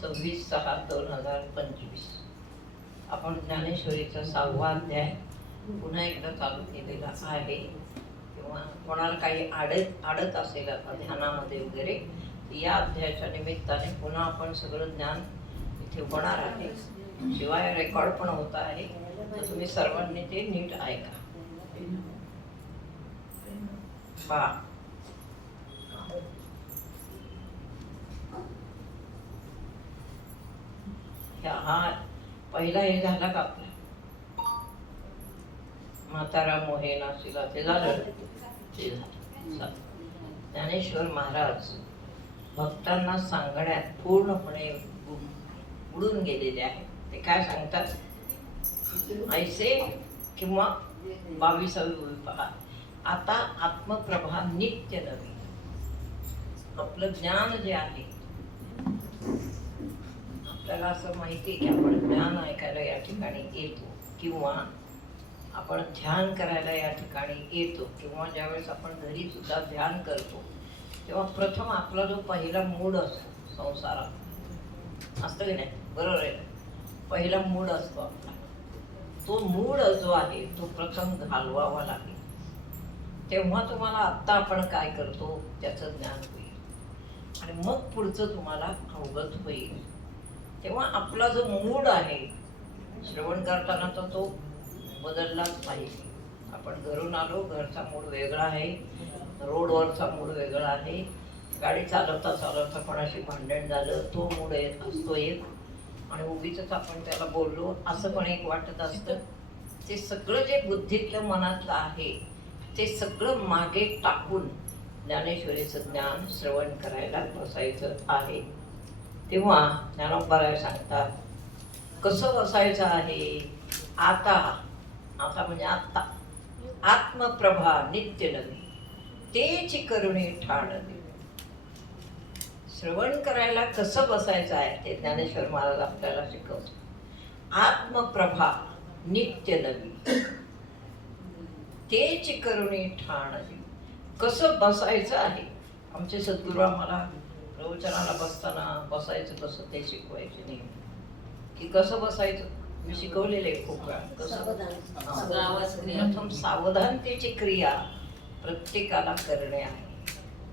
26/6/2025 आपण ज्ञानेश्वरीचा 6वा अध्याय पुन्हा एकदा चालू केलेला आहे. किंवा कोणाला काही आडत असेल आता ध्यानामध्ये वगैरे, या अध्यायाच्या निमित्ताने पुन्हा आपण सगळं ज्ञान इथे होणार आहे. शिवाय रेकॉर्ड पण होत आहे, तर तुम्ही सर्वांनी ते नीट ऐका. हा पहिला हे झाला का आपला म्हातारा मोहे नाशिला, ते झालं. ज्ञानेश्वर महाराज भक्तांना सांगण्यात पूर्णपणे बुडून गेलेले आहेत. ते काय सांगतात, ऐसे किंवा 22वी ओळी पहा. आता आत्मप्रभा नित्य नवी. आपलं ज्ञान जे आहे, आपल्याला असं माहिती आहे की आपण ज्ञान ऐकायला या ठिकाणी येतो, किंवा आपण ध्यान करायला या ठिकाणी येतो, किंवा ज्यावेळेस आपण घरी सुद्धा ध्यान करतो तेव्हा प्रथम आपला जो पहिला मूड असतो संसारात, असतं की नाही, बरोबर आहे. पहिला मूड असतो आपला, तो मूड जो आहे तो प्रथम घालवावा लागेल. तेव्हा तुम्हाला आत्ता आपण काय करतो त्याचं ज्ञान होईल, आणि मग पुढचं तुम्हाला अवगत होईल. तेव्हा आपला जो मूड आहे श्रवण करताना तो बदललाच पाहिजे. आपण घरून आलो, घरचा मूड वेगळा आहे, रोडवरचा मूड वेगळा आहे, गाडी चालवता चालवता कोणाशी भांडण झालं तो मूड येत असतो एक, आणि उगीच आपण त्याला बोललो असं पण एक वाटत असतं. ते सगळं जे बुद्धीतलं मनातलं आहे ते सगळं मागे टाकून ज्ञानेश्वरीचं ज्ञान श्रवण करायला बसायचं आहे. तेव्हा ज्ञानोबा सांगतात कसं बसायचं आहे. आता म्हणजे आत्ता आत्मप्रभा नित्य नवी, तेची करुणी ठाण दे. श्रवण करायला कसं बसायचं आहे ते ज्ञानेश्वर महाराज आपल्याला शिकवतो. आत्मप्रभा नित्य नवी, तेची करुणी ठाण दे. कसं बसायचं आहे. आमचे सद्गुरू आम्हाला प्रवचनाला बसताना बसायचं कसं ते शिकवायचे नेहमी, की कसं बसायचं. मी शिकवलेले खूप वेळा. कसं प्रथम सावधानतेची क्रिया प्रत्येकाला करणे आहे.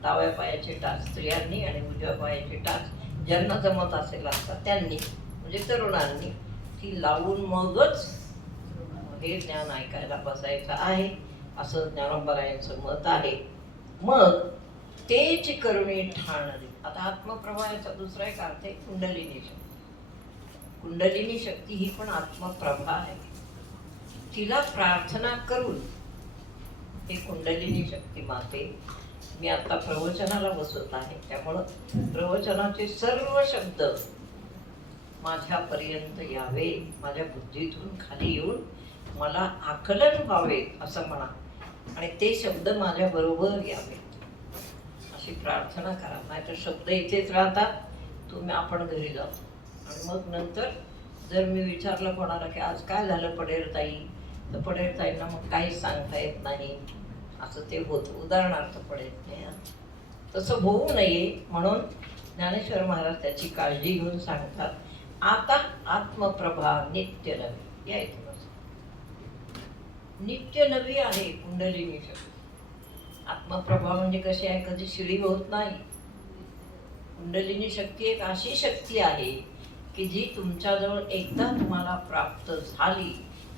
डाव्या पायाचे टाच स्त्रियांनी आणि उजव्या पायाचे टाच ज्यांना जमत असेल आता त्यांनी, म्हणजे तरुणांनी, ती लावून मगच हे ज्ञान ऐकायला बसायचं आहे, असं ज्ञानोबरायांचं मत आहे. मग तेची करुणी ठाण दे. आता आत्मप्रभावाचा दुसरा एक अर्थ आहे कुंडलिनी शक्ती. कुंडलिनी शक्ती ही पण आत्मप्रभा आहे. तिला प्रार्थना करून हे कुंडलिनी शक्ती माते, मी आता प्रवचनाला बसत आहे, त्यामुळं प्रवचनाचे सर्व शब्द माझ्यापर्यंत यावे, माझ्या बुद्धीतून खाली येऊन मला आकलन व्हावे असं म्हणा, आणि ते शब्द माझ्या बरोबर यावे अशी प्रार्थना करा. नाही तर शब्द इथेच राहतात, आपण घरी जातो. आणि मग नंतर जर मी विचारलं कोणाला की आज काय झालं पडेरताई, तर पडेरताईंना मग काहीच सांगता येत नाही, असं ते होतं. उदाहरणार्थ पडेल नाही, तसं होऊ नये म्हणून ज्ञानेश्वर महाराज त्याची काळजी घेऊन सांगतात. आता आत्मप्रभा नित्य नवी. या इथे नित्य नवी आहे कुंडलिनी शक्ती. आत्मप्रभा म्हणजे कशी आहे, कधी शिळी होत नाही. कुंडलिनी शक्ती एक अशी शक्ती आहे की जी तुमच्याजवळ एकदा तुम्हाला प्राप्त झाली.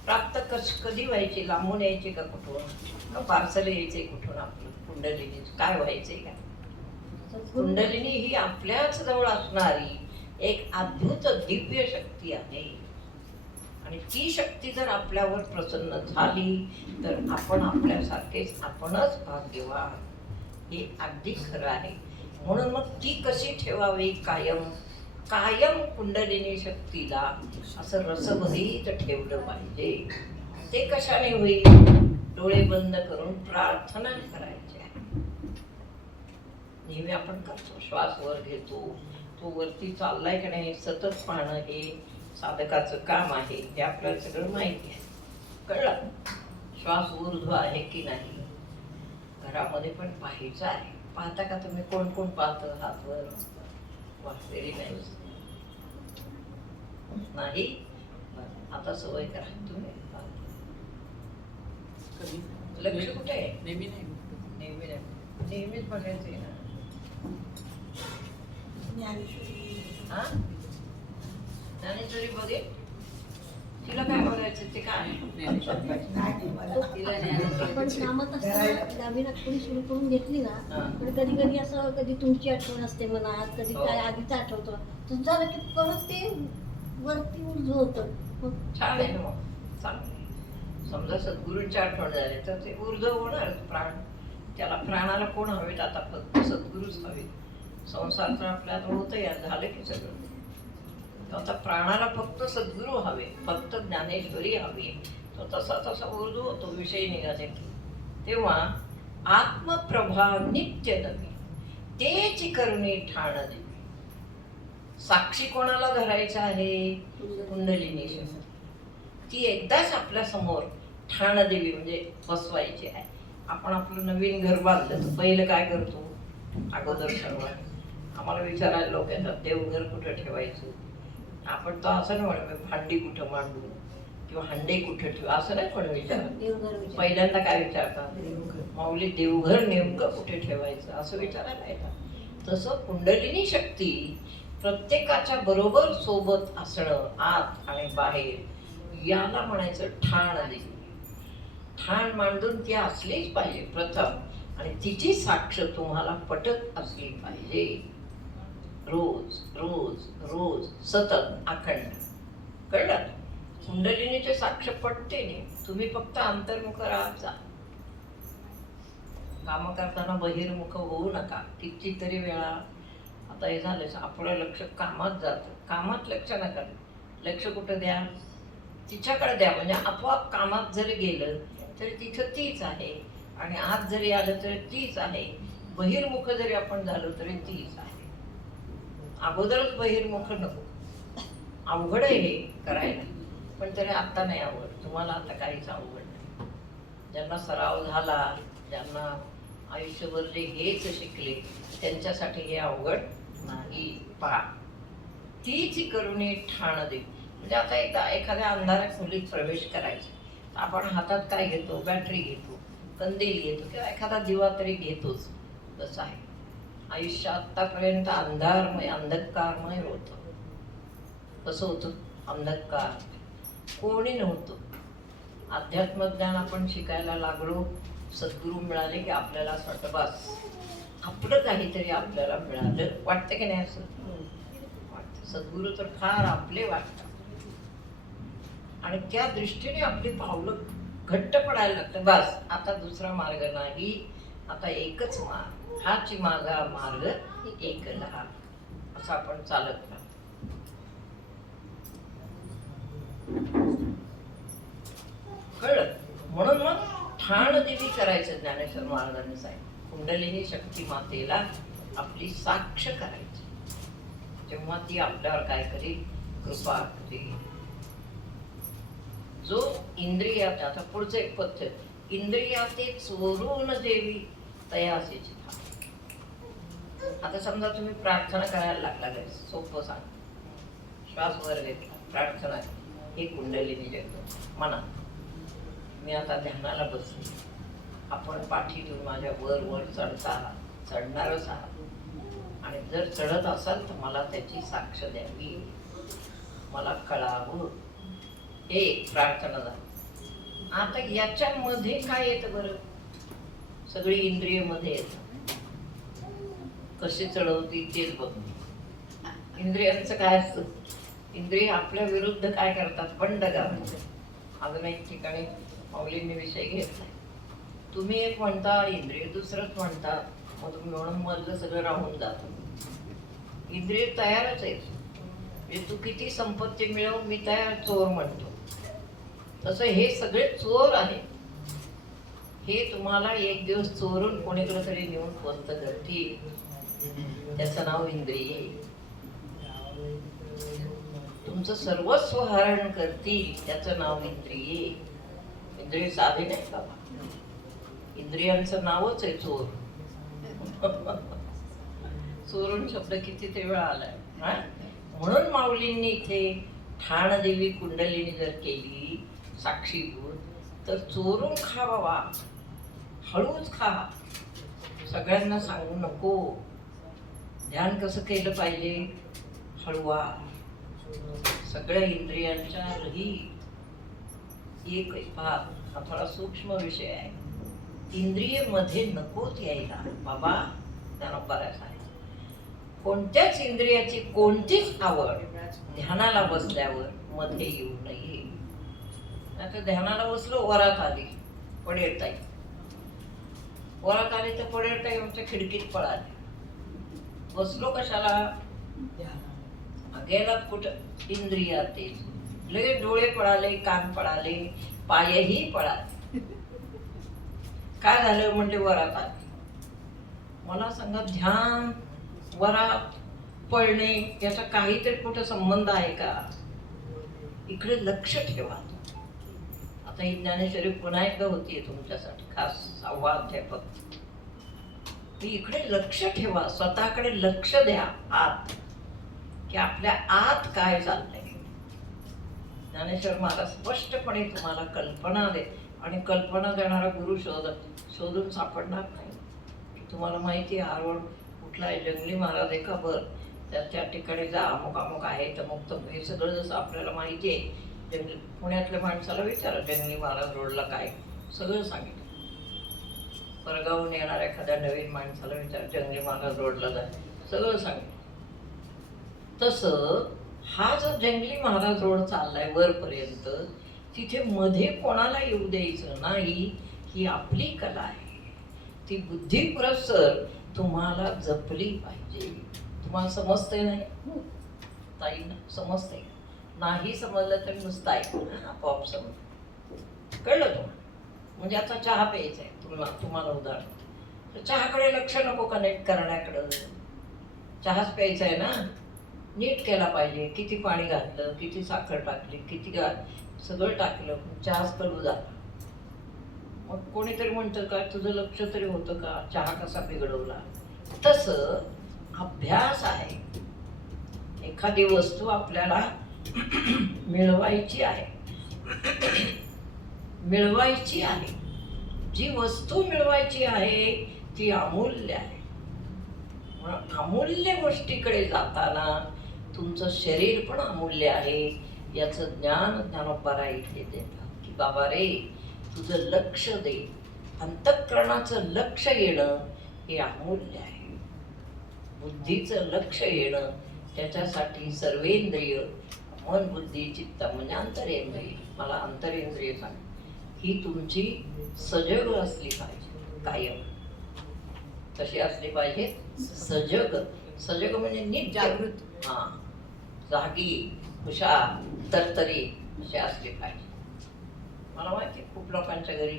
प्राप्त कधी व्हायची, लांबून यायची का कुठून, का पार्सल यायचे कुठून, आपलं कुंडलिनी काय व्हायचे का. कुंडलिनी ही आपल्याच जवळ असणारी एक अद्भुत दिव्य शक्ती आहे, आणि ती शक्ती जर आपल्यावर प्रसन्न झाली तर आपण आपल्यासारखेच आपणच भाग्यवान. हे अगदी खरं आहे. म्हणून मग ती कशी ठेवावी कायम. कायम कुंडलिनी शक्तीला असं रसभरीत ठेवलं पाहिजे. ते कशाने होईल, डोळे बंद करून प्रार्थना करायची आहे. नेहमी आपण करतो, श्वास वर घेतो, तो वरती चाललाय की नाही सतत पाहणं हे साधकाचं काम आहे. हे आपल्याला सगळं माहिती आहे, कळलं. श्वास ऊर्ध्व आहे की नाही, घरामध्ये पण पाहायचं आहे. पाहता का तुम्ही, कोण कोण पाहतं हातवर, व्हेरी नाईस. नाही. आता सवय करा तुम्ही. लक्ष कुठे आहे? नेहमी नाही. नेहमीच बघायचं आहे ना. हा, ज्ञानेश्वरी बघे. तिला काय बघायचं ते काय? पण कामात असताना गावीला थोडी सुरू करून घेतली ना, पण कधी कधी असं कधी तुमची आठवण असते मनात, कधी काय आधीच आठवतं, तर झालं की परत ते वरती उर्ज होतं. छान आहे ना मग, चांगलं. समजा सद्गुरूंची आठवण झाली तर ते ऊर्ज होणार. प्राण, त्याला प्राणाला कोण हवेत? आता फक्त सद्गुरूच हवेत. संसार तर आपल्याला होतं या, झालं की सगळं. आता प्राणाला फक्त सद्गुरू हवे, फक्त ज्ञानेश्वरी हवी. तो तसा तसा ऊर्ज होतो विषय निघाले की. तेव्हा आत्मप्रभा नित्य नवी, तेची करुणी ठाण देवी. साक्षी कोणाला धरायचं आहे? कुंडलिनी शक्ती. ती एकदाच आपल्या समोर ठाण देवी म्हणजे बसवायची आहे. आपण आपलं नवीन घर बांधलं तर पहिलं काय करतो? अगोदर सर्वात आम्हाला विचारायला लोक येतात, देवघर कुठं ठेवायचं? आपण तर असं नाही म्हणू भांडी कुठं मांडू किंवा हंडे कुठं ठेवू, असं नाही पण विचारत. पहिल्यांदा काय विचारतात? माऊली देवघर नेमकं कुठे ठेवायचं असं विचारायला येतात. तसं कुंडलिनी शक्ती प्रत्येकाच्या बरोबर सोबत असणं, आत आणि बाहेर, याला म्हणायचं ठाण देवी. ठाण मांडून ती असलीच पाहिजे प्रथम, आणि तिची साक्ष तुम्हाला पटत असली पाहिजे. रोज रोज रोज सतत अखंड. कळलं? कुंडलिनीचे साक्ष पटते नाही. तुम्ही फक्त अंतर्मुख राहत जा. काम करताना बहिर्मुख होऊ नका. कितीतरी वेळा आता हे झालं, आपलं लक्ष कामात जातं. कामात लक्ष नका, लक्ष कुठं द्या? तिच्याकडे द्या. म्हणजे आपोआप कामात जरी गेलं तरी तिथं तीच आहे, आणि आत जरी आलं तरी तीच आहे. बहिर्मुख जरी आपण झालो तरी तीच आहे. अगोदरच बहिर्मुख नको. अवघड आहे हे करायला, पण तरी आत्ता नाही आवड. तुम्हाला आता काहीच अवघड नाही. ज्यांना सराव झाला, ज्यांना आयुष्यभर जे हेच शिकले, त्यांच्यासाठी हे अवघड नाही. पहा, तीच करुणी ठाण देवी. म्हणजे आता एकदा एखाद्या अंधाऱ्या खोलीत प्रवेश करायचा, आपण हातात काय घेतो? बॅटरी घेतो, कंदील घेतो, किंवा एखादा दिवा तरी घेतोच. तसं आहे आयुष्य. आतापर्यंत अंधारमय, अंधकारमय होतं. कसं होतं? अंधकार, कोणी नव्हतं. अध्यात्मज्ञान आपण शिकायला लागलो, सद्गुरू मिळाले की आपल्याला असं वाटतं बस आपलं काहीतरी आपल्याला मिळालं. वाटतं की नाही असं? वाटतं. सद्गुरू तर फार आपले वाटतात, आणि त्या दृष्टीने आपली पावलं घट्ट पडायला लागतं. बस आता दुसरा मार्ग नाही, आता एकच मार्ग. हाची माझा मार्ग एकला, असं आपण चालत राहतो. कळलं? म्हणून मग ठाण देवी करायचं. ज्ञानेश्वर महाराजांनी सांगितलं, कुंडलिनी शक्ती मातेला आपली साक्ष करायची. जेव्हा ती आपल्यावर काय करेल? कृपा करेल. जो इंद्रियात, आता पुढचं एक पद्धत, इंद्रियाते चोरून देवी तयाचे. आता समजा तुम्ही प्रार्थना करायला लागला, सोपं सांग, श्वास वर घेतला, प्रार्थना, हे कुंडलिनी जगतो म्हणा. मी आता ध्यानाला बसले, आपण पाठीतून माझ्या वर वर चढणारच आहात, आणि जर चढत असाल तर मला त्याची साक्ष द्यावी, मला कळावं. हे प्रार्थना झाली. आता याच्यामध्ये काय येतं बरं? सगळी इंद्रिय मध्ये येतं. कसे चढवतील तेच बघ. इंद्रियांचं काय असतं? इंद्रिय आपल्या विरुद्ध काय करतात? बंड करतात. अजून एक ठिकाणी माऊलींनी विषय घेतलाय. तुम्ही एक म्हणता, इंद्रिय दुसरंच म्हणता, मग तुम्ही म्हणून मधलं सगळं राहून जातं. इंद्रिय तयारच आहे. म्हणजे तू किती संपत्ती मिळव, मी तयार, चोर म्हणतो. तसं हे सगळे चोर आहे. हे तुम्हाला एक दिवस चोरून कोणीकडे तरी नेऊन बंद करतील. त्याचं नाव इंद्रिय. तुमचं सर्वस्व हरण करतील, त्याचं नाव इंद्रिय. इंद्रिय साधे नाही का? इंद्रियांचं नावच आहे चोर. चोरून शब्द किती ते वेळा आलाय. म्हणून माऊलींनी इथे ठाणदेवी कुंडलिनी जर केली साक्षीभूत तर चोरून खा बाबा, हळूच खा, सगळ्यांना सांगू नको. ध्यान कसं केलं पाहिजे? हळूवा, सगळ्या इंद्रियांच्या रही एक भाग. हा थोडा सूक्ष्म विषय आहे. इंद्रिय मध्ये नकोच यायला बाबा. ज्ञानोबाला सांगितलं कोणत्याच इंद्रियाची कोणतीच आवड ध्यानाला बसल्यावर मध्ये येऊ नये. आता ध्यानाला बसलो, वरात आली पडेरताई, वरात आली तर पडेरताई आमच्या खिडकीत पळाली. बसलो कशाला? गेलात कुठं? इंद्रियात. लगेच डोळे पळाले, कान पळाले, पायही पळाले. काय झालं म्हणजे वरात आली. मला सांगा, ध्यान वरात पळणे याचा काहीतरी कुठं संबंध आहे का? इकडे लक्ष ठेवा. आता ही ज्ञानेश्वरी पुन्हा एकदा होतीये तुमच्यासाठी, खास 6वा अध्यापक. इकडे लक्ष ठेवा, स्वतःकडे लक्ष द्या आत, की आपल्या आत काय चाललंय. ज्ञानेश्वर महाराज स्पष्टपणे तुम्हाला कल्पना दे, आणि कल्पना देणारा गुरु शोधून सापडणार नाही. तुम्हाला माहिती आहे आरवण कुठला आहे, जंगली महाराज आहे का? बरं, त्या ठिकाणी जा, अमुक अमुक आहे तमुक तमुक, हे सगळं जसं आपल्याला माहिती आहे. जंगली पुण्यातल्या माणसाला विचारा, जंगली महाराज रोडला काय, सगळं सांगितलं. परगावून येणार एखाद्या नवीन माणसाला विचार, जंगली महाराज रोडला जाय, सगळं सांगितलं. तसं हा जो जंगली महाराज रोड चाललाय वरपर्यंत, तिथे मध्ये कोणाला येऊ द्यायचं नाही. ही आपली कला आहे. ती बुद्धी पुरस्सर तुम्हाला जपली पाहिजे. तुम्हाला समजते नाही ताई ना? समजते नाही? समजलं तर नुसतं ऐकून आपोआप समज. कळलं तुम्हाला? म्हणजे आता चहा प्यायचा आहे तुम्हाला उदाहरण, तर चहाकडे लक्ष नको कनेक्ट करण्याकडं. चहाच प्यायचा आहे ना, नीट केला पाहिजे. किती पाणी घातलं, किती साखर टाकली, किती सगळं टाकलं, चहाच कडू झाला. मग कोणीतरी म्हणतं का तुझं लक्ष तरी होतं का चहा कसा बिघडवला? तसं अभ्यास आहे. एखादी वस्तू आपल्याला मिळवायची आहे, मिळवायची आहे. जी वस्तू मिळवायची आहे ती अमूल्य आहे. म्हणून अमूल्य गोष्टीकडे जाताना तुमचं शरीर पण अमूल्य आहे याचं ज्ञान ज्ञानोबा इथे देतात, की बाबा रे, तुझं लक्ष दे. अंतःकरणाचं लक्ष येणं हे अमूल्य आहे. बुद्धीचं लक्ष येणं त्याच्यासाठी सर्वेंद्रिय, मन बुद्धी चित्त म्हणजे अंतरेंद्रिय, मला अंतरेंद्रिय सांग, ही तुमची सजग असली पाहिजे कायम. कशी असली पाहिजे? सजग. सजग म्हणजे नीट जागृत, हां, जागी, हुशार, तरतरी असे असले पाहिजे. मला माहिती खूप लोकांच्या घरी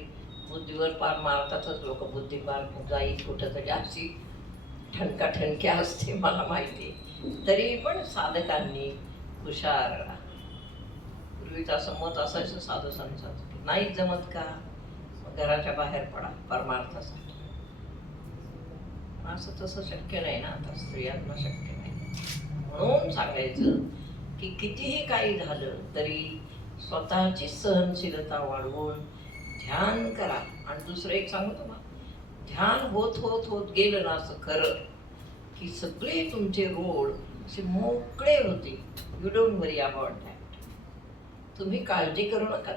बुद्धीवर पार मारतातच लोक. बुद्धी पार जाईल कुठं तरी अशी ठणकाठणकी असते, मला माहिती. तरी पण साधकांनी हुशार राहा. पूर्वीच असं मत असायचं साधू संतांचं, नाही जमत का मग घराच्या बाहेर पडा परमार्थासाठी. असं तसं शक्य नाही ना, आता स्त्रियांना शक्य नाही. म्हणून सांगायचं की कितीही काही झालं तरी स्वतःची सहनशीलता वाढवून ध्यान करा. आणि दुसरं एक सांगू तुम्हाला, ध्यान होत होत होत गेलं ना असं खरं, की सगळे तुमचे रोड असे मोकळे होते. You don't worry about that. तुम्ही काळजी करू नका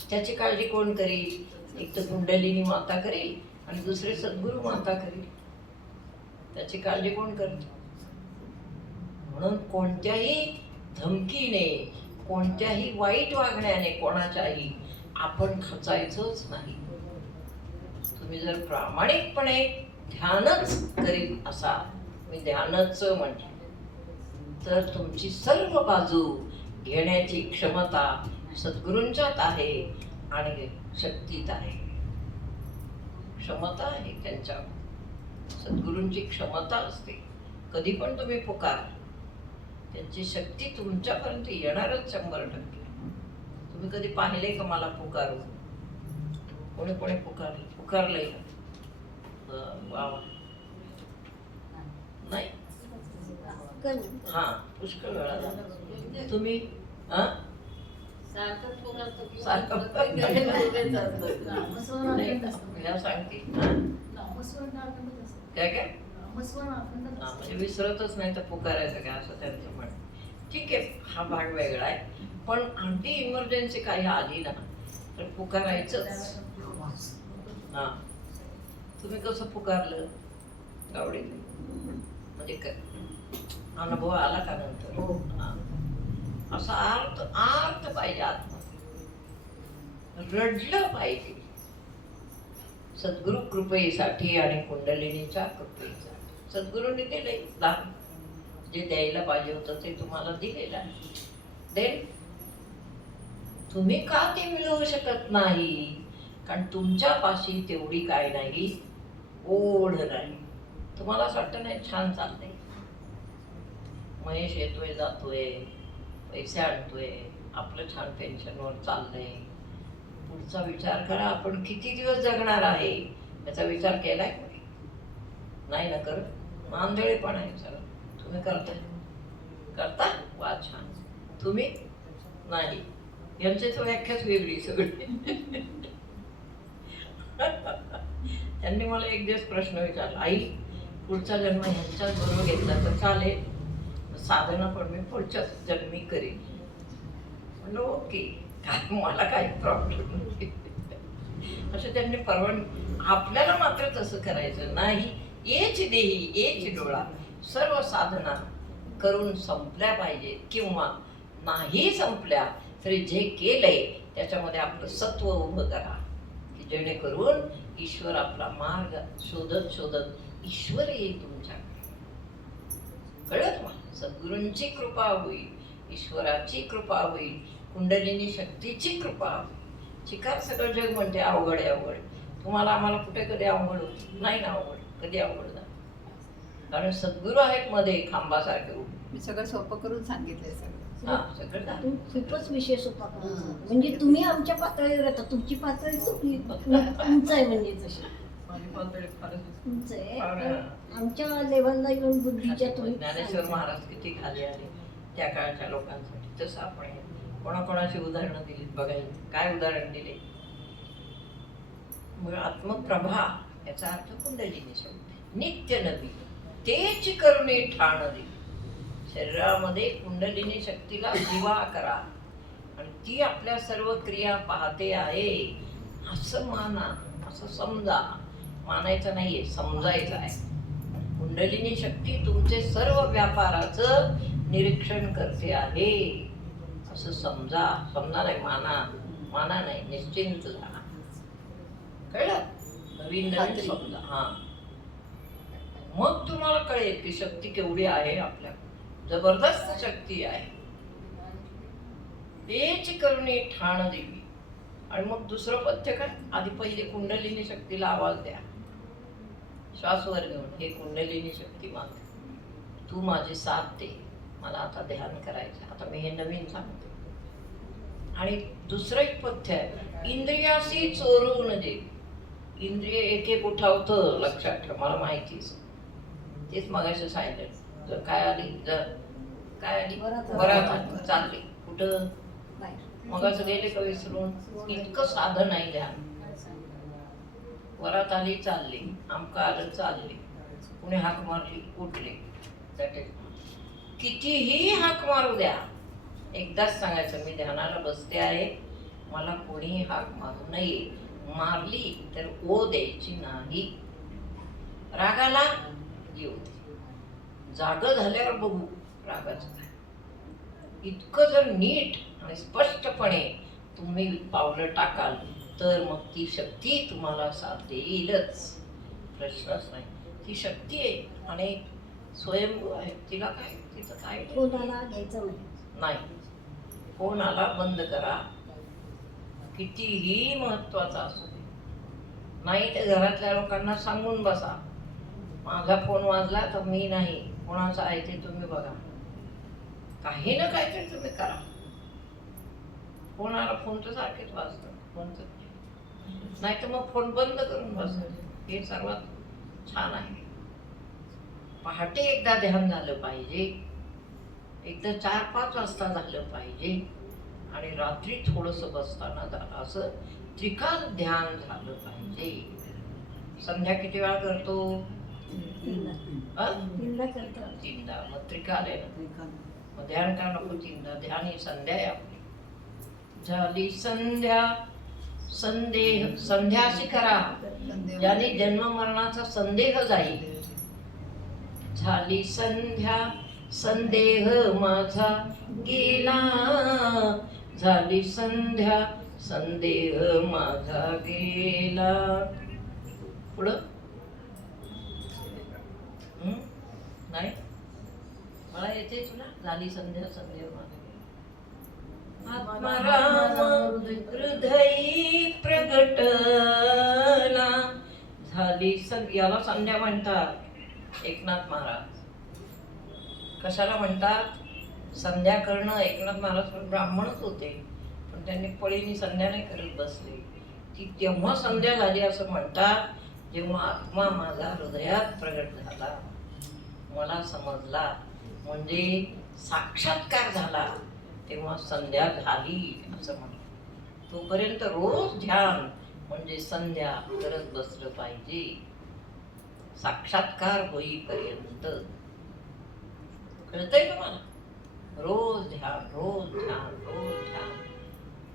त्याची काळजी कोण करेल? एक तर कुंडलिनी माता करेल आणि दुसरे सद्गुरू माता करेल. त्याची काळजी कोण करते? म्हणून कोणत्याही धमकीने, कोणत्याही वाईट वागण्याने कोणाच्याही आपण खचायचंच नाही. तुम्ही जर प्रामाणिकपणे ध्यानच करीत असाल, मी ध्यानच म्हटलं, तर तुमची सर्व बाजू घेण्याची क्षमता सद्गुरूंच्यात आहे आणि शक्तीत आहे. क्षमता आहे त्यांच्या, सद्गुरूंची क्षमता असते. कधी पण तुम्ही पुकार, त्यांची शक्ती तुमच्यापर्यंत येणारच 100%. तुम्ही कधी पाहिले का मला पुकारू? कोणी कोणी पुकारलंय का? वा, नाही? हां, पुष्कळ वेळा झाला. तुम्ही हं? सारखं फोन असतो किंवा सारखं प्रत्येक घरी असतं. नामस्मरण नाही, अखंड असतं. या सांगते हं? नामस्मरण अखंडच असतं. काय नामस्मरण अखंडच हा, असतं. म्हणजे विसरतच नाही तर पुकारायचं काय असं त्यांचं म्हण. ठीक आहे, हा भाग वेगळा आहे, पण अगदी इमर्जन्सी काही आली ना तर पुकारायचंच. हा, तुम्ही कसं पुकारलं गावडे? म्हणजे अनुभव आला का नंतर? हा. असा अर्थ अर्थ पाहिजे आत्ममध्ये, रडलं पाहिजे सद्गुरु कृपेसाठी आणि कुंडलिनीच्या कृपेसाठी. सद्गुरूंनी दिले दान, जे द्यायला पाहिजे होतं ते तुम्हाला दिलेलं आहे. देन तुम्ही का ते मिळवू शकत नाही? कारण तुमच्यापाशी तेवढी काय नाही, ओढ नाही. तुम्हाला असं वाटतं नाही छान चाललंय, महेश येतोय जातोय, पैसे आणतोय, आपलं छान पेन्शनवर चाललंय. पुढचा विचार करा, आपण किती दिवस जगणार आहे याचा विचार केलाय कोणी? नाही ना करत. आंधळेपण आहे सर. तुम्ही करता वा छान. तुम्ही नाही, यांची तर व्याख्याच वेगळी सगळी. त्यांनी मला एक दिवस प्रश्न विचारला, आई पुढचा जन्म ह्यांच्याच बरोबर घेतला तर चालेल, साधना पण मी पुढच्याच जन्मी करेन. म्हणलं ओके, काय मला काही प्रॉब्लेम नाही. असं त्यांनी परवानगी. आपल्याला मात्र तसं करायचं नाही. एच देही एच डोळा, सर्व साधना करून संपल्या पाहिजे, किंवा नाही संपल्या तरी जे केलंय त्याच्यामध्ये आपलं सत्व उभं करा, की जेणेकरून ईश्वर आपला मार्ग शोधत शोधत ईश्वर येईल तुमच्याकडे. कळत मला, सद्गुरूंची कृपा होईल, ईश्वराची कृपा होईल, कुंडलिनी शक्तीची कृपा होईल. शिकार सगळं जग म्हणते अवघड आहे अवघड. तुम्हाला आम्हाला कुठे कधी अवघड होत नाही ना, अवघड कधी अवघड झालं, कारण सद्गुरू आहेत मध्ये खांबासारखे उभे. मी सगळं सोपं करून सांगितलंय सगळं. हा, सगळं झालं. खूपच विषय सोपा करून सांगितला. म्हणजे तुम्ही आमच्या पातळीवर येता, तुमची पातळी खूप उंच आहे, म्हणजे तशी माझी पातळी फारच उंच आहे. फार, पण आमच्या लेवलला येऊन बुद्धीच्या तुम्ही ज्ञानेश्वर सांगता. महाराज किती खाली आले त्या काळच्या लोकांसाठी. तसं आपण कोणाकोणाची उदाहरणं दिलीत बघायला. काय उदाहरण दिले? मग आत्मप्रभा याचा अर्थ कुंडलिनी शक्ती, नित्य नवी तेच करुणे ठाण दे. शरीरामध्ये कुंडलिनी शक्तीला दिवा करा आणि ती आपल्या सर्व क्रिया पाहते आहे असं माना, असं समजा. मानायचं नाहीये, समजायचं आहे. कुंडलिनी शक्ती तुमचे सर्व व्यापाराचं निरीक्षण करते आहे असं समजा. समजा नाही, माना नाही, निश्चिंत झाला. कळलं? नवीन नवीन समजा. हा, मग तुम्हाला कळेल की शक्ती केवढी आहे आपल्या. जबरदस्त शक्ती आहे. तेच करुणे ठाण देवी. आणि मग दुसरं पथ्य काय? आधी पहिले कुंडलिनी शक्तीला आवाज द्या, श्वास वर घेऊन, हे कुंडलिनी शक्ती मागते, तू माझी साथ दे, मला आता ध्यान करायचं. आता मी हे नवीन सांगते. आणि दुसरं एक पथ्य आहे, इंद्रियाशी चोरून दे. इंद्रिय एक एक उठावतं, लक्षात ठेव, मला माहितीच. तेच मगाशी सांगितलं. जर काय आली, वरात आली, चालली कुठं, मग असं गेले का विसरून. इतकं साधं नाही ध्यान. वरात आली, चालली, आमका आलं, चालली, कुणी हाक मारली, उठले. कितीही हाक मारू द्या, एकदाच सांगायचं, मी ध्यानाला बसते आहे, मला कोणीही हाक मारू नये. मारली तर ओ द्यायची नाही. रागाला येऊ दे, जाग झाल्यावर बघू रागाचं काय. इतकं जर नीट आणि स्पष्टपणे तुम्ही पावलं टाकाल तर मग ती शक्ती तुम्हाला साथ देईलच, प्रश्नच नाही. ती शक्ती आहे आणि स्वयंभू आहे. तिला काय, तिचं काय कोणाला घ्यायचं नाही. फोनाला बंद करा, कितीही महत्वाचा असू दे. नाही तर घरातल्या लोकांना सांगून बसा, माझा फोन वाजला तर मी नाही, कोणाचा आहे ते तुम्ही बघा. काही ना काहीतरी तुम्ही करा. फोनाला फोन तर सारखेच वाजतं, फोनचं नाही तर मग फोन बंद करून बसायचं. हे सर्वात छान आहे. पहाटे एकदा ध्यान झालं पाहिजे. एकदा 4-5 वाजता झालं पाहिजे आणि रात्री थोडंसं बसताना झालं असं त्रिकाल ध्यान झालं पाहिजे. संध्या किती वेळा करतो? तीनदा करतात. 3दा. मग त्रिकाल आहे ना. मग ध्यान का नको 3दा? ध्यान ही संध्या आहे आपली. झाली संध्या, संदेह संध्या अशी करा ज्याने जन्म मरणाचा संदेह जाईल. झाली संध्या, संदेह माझा गेला. झाली संध्या, संदेह माझा गेला. पुढं नाही मला येते तुला. झाली संध्या, संदेह माझा आत्माराम हृदयी प्रगटला. झाली याला संध्या म्हणतात एकनाथ महाराज. कशाला म्हणतात संध्या करणं? एकनाथ महाराज पण ब्राह्मणच होते, पण त्यांनी पळीनी संध्या नाही करत बसले. ती तेव्हा संध्या झाली असं म्हणतात जेव्हा आत्मा माझा हृदयात प्रगट झाला, मला समजला, म्हणजे साक्षात्कार झाला, तेव्हा संध्या झाली असं म्हणतात. तोपर्यंत रोज ध्यान म्हणजे संध्या करत बसलं पाहिजे, साक्षात्कार होईपर्यंत. कळतंय तुम्हाला? रोज ध्यान, रोज ध्यान, रोज ध्यान.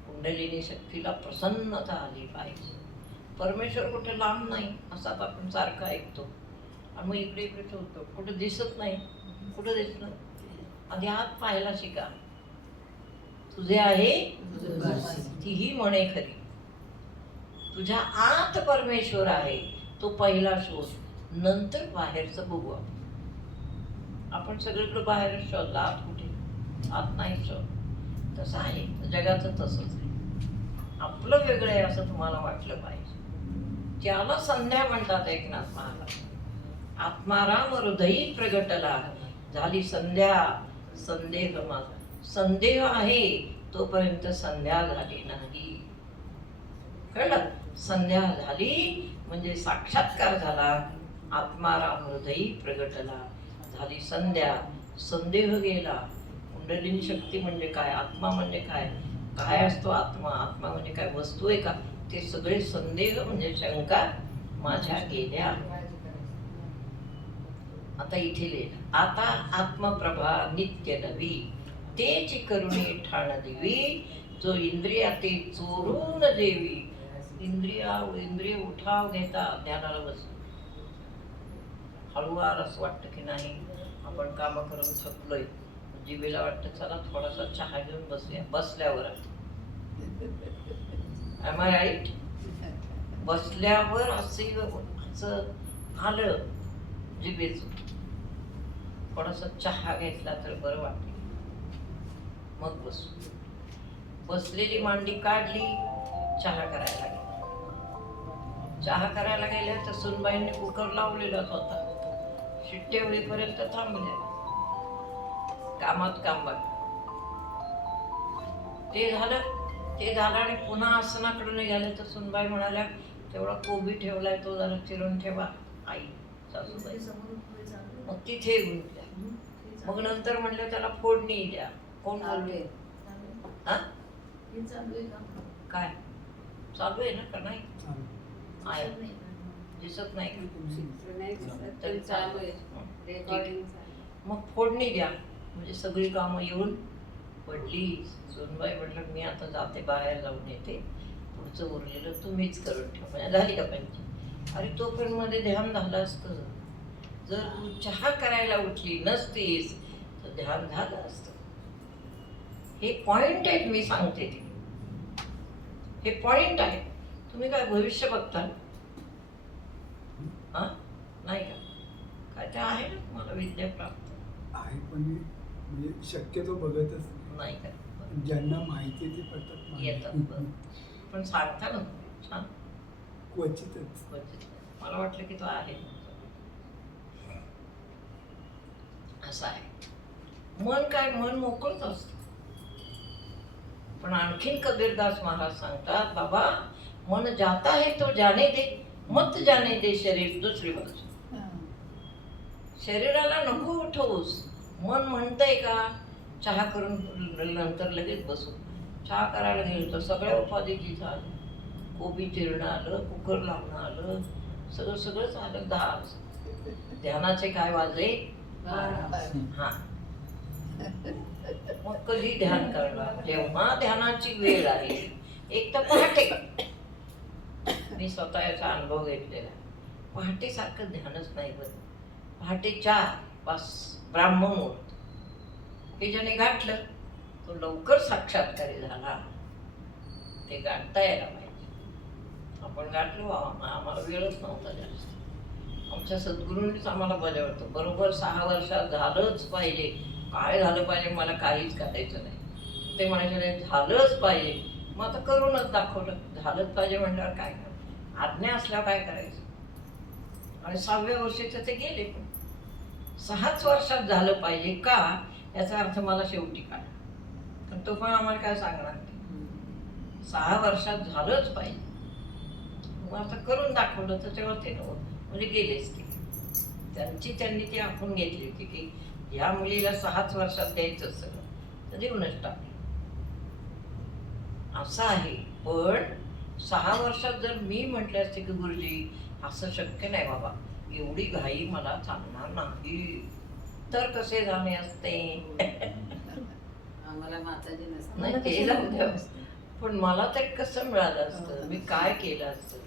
कुंडलिनी शक्तीला प्रसन्नता आली पाहिजे. परमेश्वर कुठे लांब नाही असं आपण सारखं ऐकतो आणि मग इकडे इकडे ठेवतो, कुठे दिसत नाही. कुठं दिसलं? आधी आत पाहायला शिका. तुझे आहे तीही म्हणे खरी. तुझ्या आत परमेश्वर आहे, तो पहिला शोध, नंतर बाहेरचं बघू. आपण सगळीकडे बाहेर शोधला, आत कुठे? आत नाही शोध. तसं आहे जगाचं, तसंच आहे. आपलं वेगळं आहे असं तुम्हाला वाटलं पाहिजे. ज्याला संध्या म्हणतात एकनाथ महाराज. आत्माराम हृदयी प्रगटला. झाली संध्या, संदेह माझा. संदेह आहे तोपर्यंत संध्या झाली नाही. कळलं? संध्या झाली म्हणजे साक्षात्कार झाला. आत्माराम हृदयी प्रगटला. झाली संध्या, संदेह गेला. कुंडलिनी शक्ती म्हणजे काय? आत्मा म्हणजे काय? काय असतो आत्मा? आत्मा म्हणजे काय? वस्तू आहे का? ते सगळे संदेह म्हणजे शंका माझ्या गेल्या. आता इथे लिहिलं. आता आत्मप्रभा नित्य नवी, तेची करुणी ठाण देवी. जो इंद्रिया ते चोरून देवी. इंद्रिय उठाव घेता ध्यानाला बस. हळूवार असं वाटतं की नाही आपण कामं करून थकलोय, जिभेला वाटतं चला थोडासा चहा घेऊन बसूया. बसल्यावर am I right? बसल्यावर असं आलं जिभेचं, थोडासा चहा घेतला तर बरं वाटतं. मग बसू. बसलेली मांडी काढली, चहा करायला गेली. चहा करायला गेल्या तर सुनबाईंनी कुकर लावलेलाच होता. शिट्टे होईपर्यंत थांबल्या. कामात काम बघ. ते झालं आणि पुन्हा आसनाकडे निघाले तर सुनबाई म्हणाल्या तेवढा कोबी ठेवलाय तो जरा चिरून ठेवा आई सासूबाई. मग तिथे येऊन द्या. मग नंतर म्हणलं त्याला फोडणी द्या. कोण बोलले? हा काय चालू आहे ना का नाही? आहे दिसत नाही. मग फोडणी द्या म्हणजे सगळी कामं येऊन पडली. सोनबाई म्हटलं मी आता जाते बाहेर जाऊन येते, पुढचं उरलेलं तुम्हीच करून ठेवा. म्हणजे झाली का पंच? अरे तो पण मध्ये ध्यान झालं असतं. जर तू चहा करायला उठली नसतीस तर ध्यान झालं असतं. हे पॉइंट आहेत, मी सांगते ते. हे पॉइंट आहे. तुम्ही काय भविष्य बघता? हा नाही का? काय ते आहे ना तुम्हाला विद्या प्राप्त आहे, पण म्हणजे शक्यतो बघतच नाही का? ज्यांना माहिती आहे ते पडतात येतात पण सांगता ना छान क्वचितच. क्वचित. मला वाटलं की तो आहे असं आहे. मन काय? मन मोकळच असतं. पण आणखीन कबीरदास महाराज सांगतात बाबा मन जाता है तो जाने दे, मत जाने दे शरीर. दुसरी बाजू शरीराला नको उठवूस. मन म्हणतंय का चहा करून नंतर लगेच बसू. चहा करायला गेलो तर सगळ्या उपाधी तिथं आलं. कोबी चिरणं आलं, कुकर लावणं आलं, सगळंच आलं. 10 ध्यानाचे काय वाजले? 12. हा. मग कधी ध्यान करणार? जेव्हा ध्यानाची वेळ आहे. एक तर पहाटे, मी स्वतः याचा अनुभव घेतलेला. पहाटे सारखं ध्यानच नाही बरं. पहाटे 4 बस ब्राह्मण मुहूर्त, हे ज्याने गाठलं तो लवकर साक्षात्कारी झाला. ते गाठता यायला पाहिजे. आपण गाठलो आम्हाला वेळच नव्हता जास्त. आमच्या सद्गुरूंनीच आम्हाला बजावतं बरोबर 6 वर्षात झालंच पाहिजे. काय झालं पाहिजे मला काहीच करायचं नाही. ते म्हणायचे नाही झालंच पाहिजे. मग आता करूनच दाखवलं. झालंच पाहिजे म्हणल्यावर काय करायचं? आज्ञा असल्यावर काय करायचं? आणि 6व्या वर्षी तर ते गेले. पण 6च वर्षात झालं पाहिजे का याचा अर्थ मला शेवटी काय? पण तो पण आम्हाला काय सांगणार नाही. 6 वर्षात झालंच पाहिजे. मग आता करून दाखवलं तर तेव्हा ते म्हणजे गेलेच ते. त्यांनी ती आखून घेतली होती की या मुलीला 6च वर्षात द्यायचं सगळं तर देऊनच टाकलं असं आहे. पण 6 वर्षात जर मी म्हटले असते की गुरुजी असं शक्य नाही बाबा, एवढी घाई मला चालणार नाही, तर कसे झाले असते? आम्हाला माताजी नसते. नाही ते जाऊ द्या. पण मला तर कसं मिळालं असतं? मी काय केलं असतं?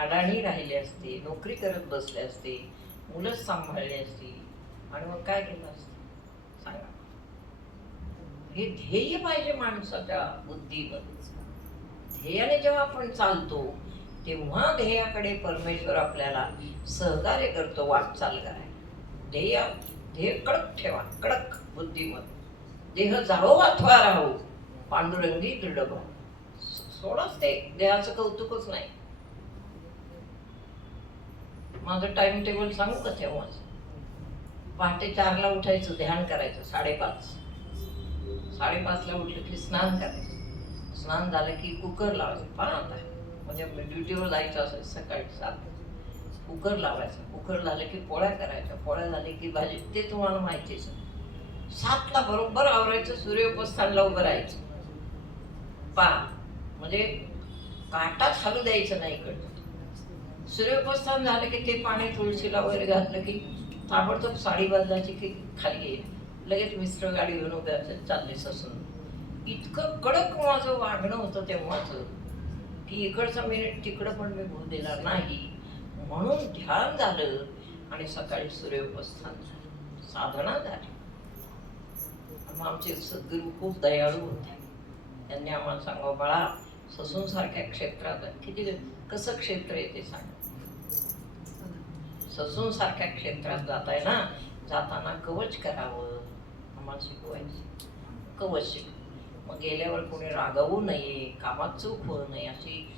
अडाणी राहिले असते, नोकरी करत बसले असते, मुलंच सांभाळली असती, आणि मग काय केलं असतं सांगा? हे ध्येय पाहिजे माणसाच्या बुद्धीमध्ये. ध्येयाने जेव्हा आपण चालतो तेव्हा ध्येयाकडे परमेश्वर आपल्याला सहकार्य करतो वाटचाल करायला. ध्येय कडक ठेवा, कडक बुद्धिमत. देह जावो अथवा राहो, पांडुरंगी दृढ भाव. सोडच ते देहाचं कौतुकच नाही. माझं टाइम टेबल सांगू का? तेव्हाच पहाटे 4ला उठायचं, ध्यान करायचं. 5:30ला उठलं की स्नान करायचं. स्नान झालं की कुकर लावायचं. पहा आता म्हणजे ड्युटीवर जायचं असेल सकाळी 7 कुकर लावायचं. कुकर झालं की पोळ्या करायच्या. पोळ्या झाले की भाजी. ते तुम्हाला माहितीच. 7ला बरोबर आवरायचं. सूर्योपस्थानला उभं राहायचं. पहा म्हणजे काटाच हलू द्यायचं नाही इकडचं. सूर्योपस्थान झालं की ते पाणी तुळशीला वगैरे घातलं की ताबडतोब साडी बदलायची की खाली येईल. लगेच मिस्टर गाडी घेऊन उभे चालले ससून. इतकं कडक माझं वागणं होतं तेव्हाचं की इकडचा मिनिट तिकडं पण मी होऊ देणार नाही. म्हणून ध्यान झालं आणि सकाळी सूर्योपस्थान झालं, साधना झाली. मग आमचे सद्गुरू खूप दयाळू होते. त्यांनी आम्हाला सांगावं बाळा, ससून सारख्या क्षेत्रात किती कसं क्षेत्र आहे ते सांग. ससून सारख्या क्षेत्रात जाताय ना, जाताना कवच करावं आम्हाला शिकवायचं. कवच शिक. मग गेल्यावर कोणी रागवू नये, कामात चूक होऊ नये अशी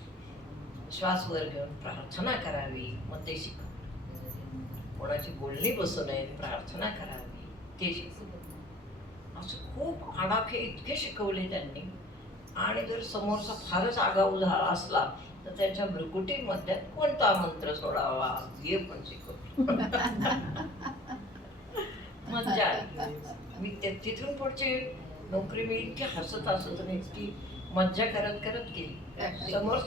श्वास वर घेऊन प्रार्थना करावी. मग ते शिकव. कोणाची बोलणी बसू नये, प्रार्थना करावी, ते शिकव. असं खूप आडाखे इतके शिकवले त्यांनी. आणि जर समोरचा फारच आगाऊ झाला असला तर त्याच्या भ्रुकुटीमध्ये कोणता मंत्र सोडावा हे पण शिकवलं. मज्जा आली. मी तिथून पुढची नोकरी मी इतकी हसत आणि इतकी मज्जा करत गेली. समोर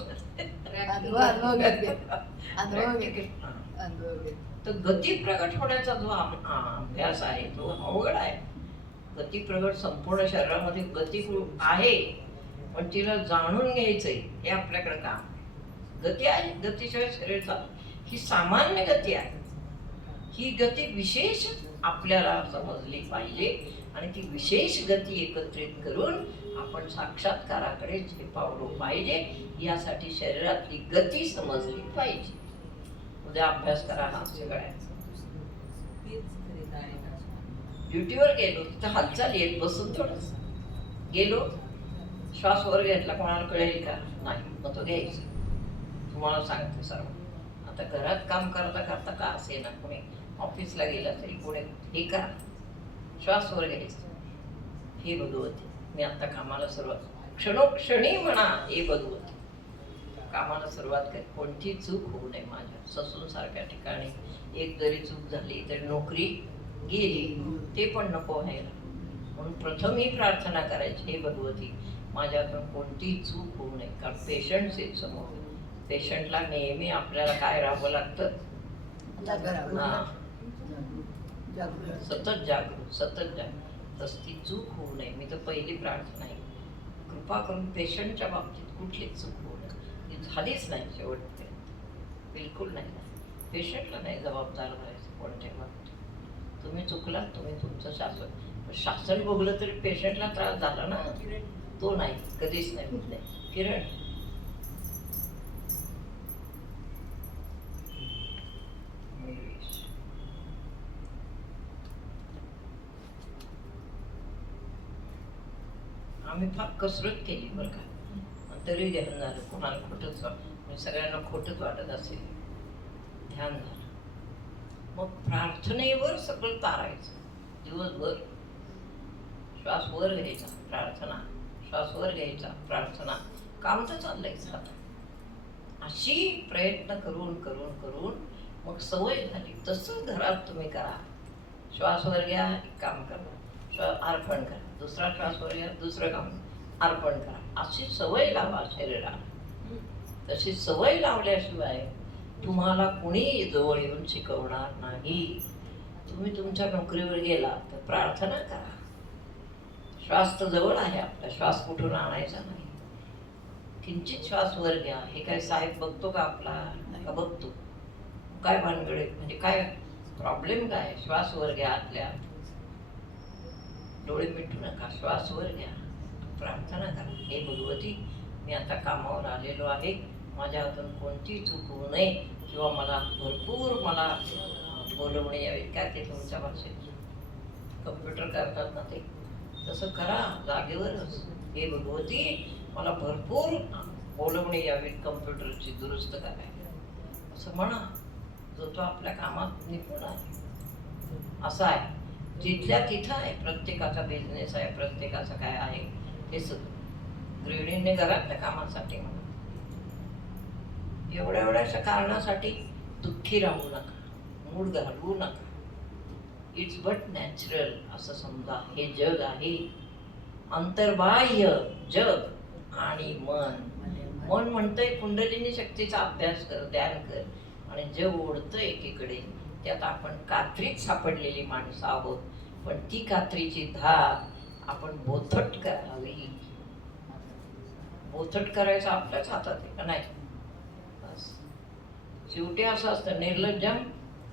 तर गती प्रगट होण्याचा जो अभ्यास आहे तो अवघड आहे. गती प्रगट संपूर्ण शरीरामध्ये गती आहे, पण तिला जाणून घ्यायचंय हे आपल्याकडे काम. गती आहे, गतीशिवाय शरीर चालतं. ही सामान्य गती आहे. ही गती विशेष आपल्याला समजली पाहिजे आणि ती विशेष गती एकत्रित करून आपण साक्षात्काराकडे झेपावलो पाहिजे. यासाठी शरीरातली गती समजली पाहिजे. उद्या अभ्यास करा हा सगळ्या. ड्युटीवर गेलो तिथं हालचाल येत बसून थोडस गेलो, श्वास वर घेतला कोणाला कळेल का? नाही. मग तो घ्यायचा. तुम्हाला सांगते सर्व. आता घरात काम करता करता का असे ना, कोणी ऑफिसला गेला तरी पुढे हे करा, श्वास वर घ्यायचा. हे भगवती, मी आता कामाला सुरुवात क्षणोक्षणी म्हणा हे भगवती. कामाला सुरुवात कर. कोणती चूक होऊ नये माझ्या. ससून सारख्या ठिकाणी एक जरी चूक झाली तरी नोकरी गेली ते पण नको व्हायला. म्हणून प्रथम ही प्रार्थना करायची, हे भगवती माझ्यातून कोणतीही चूक होऊ नये. कारण पेशंट्स आहेत समोर, पेशंटला नेहमी आपल्याला काय राहावं लागतं, हां, सतत जागृत तसली चूक होऊ नये. मी तर पहिली प्रार्थना आहे, कृपा करून पेशंटच्या बाबतीत कुठलीच चूक होऊ नये. ती झालीच नाही शेवटपर्यंत, बिलकुल नाही. पेशंटला नाही जबाबदार राहायचं कोणत्या बाबतीत. तुम्ही चुकलात, तुम्ही तुमचं शासन भोगलं तरी पेशंटला त्रास झाला ना, तो नाही, कधीच नाही. किरण, आम्ही फार कसरत केली बरं का, तरी ध्यान झालं. कोणाला खोटंच म्हणजे सगळ्यांना खोटंच वाटत असेल, ध्यान झालं. मग प्रार्थनेवर सगळं तारायचं दिवसभर. श्वास वर घ्यायचा, प्रार्थना, श्वास वर घ्यायचा, प्रार्थना, काम तर चाललंयच आता. अशी प्रयत्न करून करून करून मग सवय झाली. तसं घरात तुम्ही करा. श्वास वर घ्या, एक काम करा, अर्पण करा, दुसरा श्वास वर घ्या, दुसरं काम अर्पण करा. अशी सवय लावा शरीराला. तशी सवय लावल्याशिवाय तुम्हाला कुणी जवळ येऊन शिकवणार नाही. तुम्ही तुमच्या नोकरीवर गेला तर प्रार्थना करा. श्वास तर जवळ आहे आपला, श्वास कुठून आणायचा नाही. किंचित श्वास वर घ्या. हे काय साहेब बघतो का आपला, का बघतो? काय भानगडे, म्हणजे काय प्रॉब्लेम काय? श्वास वर घ्या आतल्या, डोळे मिटू नका, श्वास वर घ्या, प्रार्थना करा. हे भगवती, मी आता कामावर आलेलो आहे, माझ्या हातून कोणती चूक होऊ नये, किंवा मला भरपूर बोलवणे यावेत. काय ते तुमच्या भाषेत कम्प्युटर करतात ना, ते तसं करा जागेवरच. हे भगवती, मला भरपूर बोलवणे यावेत, कम्प्युटरची दुरुस्त करायला, असं म्हणा. जो तो आपल्या कामात निपुण आहे, असं आहे. जिथल्या तिथं आहे, प्रत्येकाचा बिझनेस आहे, प्रत्येकाचं काय आहे हे सगळं. गृहिणींनी घरातल्या कामासाठी म्हणा, एवढ्याशा कारणासाठी दुःखी राहू नका, मूड घालवू नका. इट्स बट नॅचरल असं समजा. हे जग आहे, अंतर्बाह्य जग आणि मन म्हणतंय कुंडलिनी शक्तीचा अभ्यास कर, ध्यान कर, आणि जग ओढतं एकीकडे. त्यात आपण कात्रीत सापडलेली माणसं आहोत, पण ती कात्रीची धार आपण बोथट करावी. बोथट करायचं आपल्याच हातात आहे का नाही? बस शेवटी असं असतं, निर्लज्जम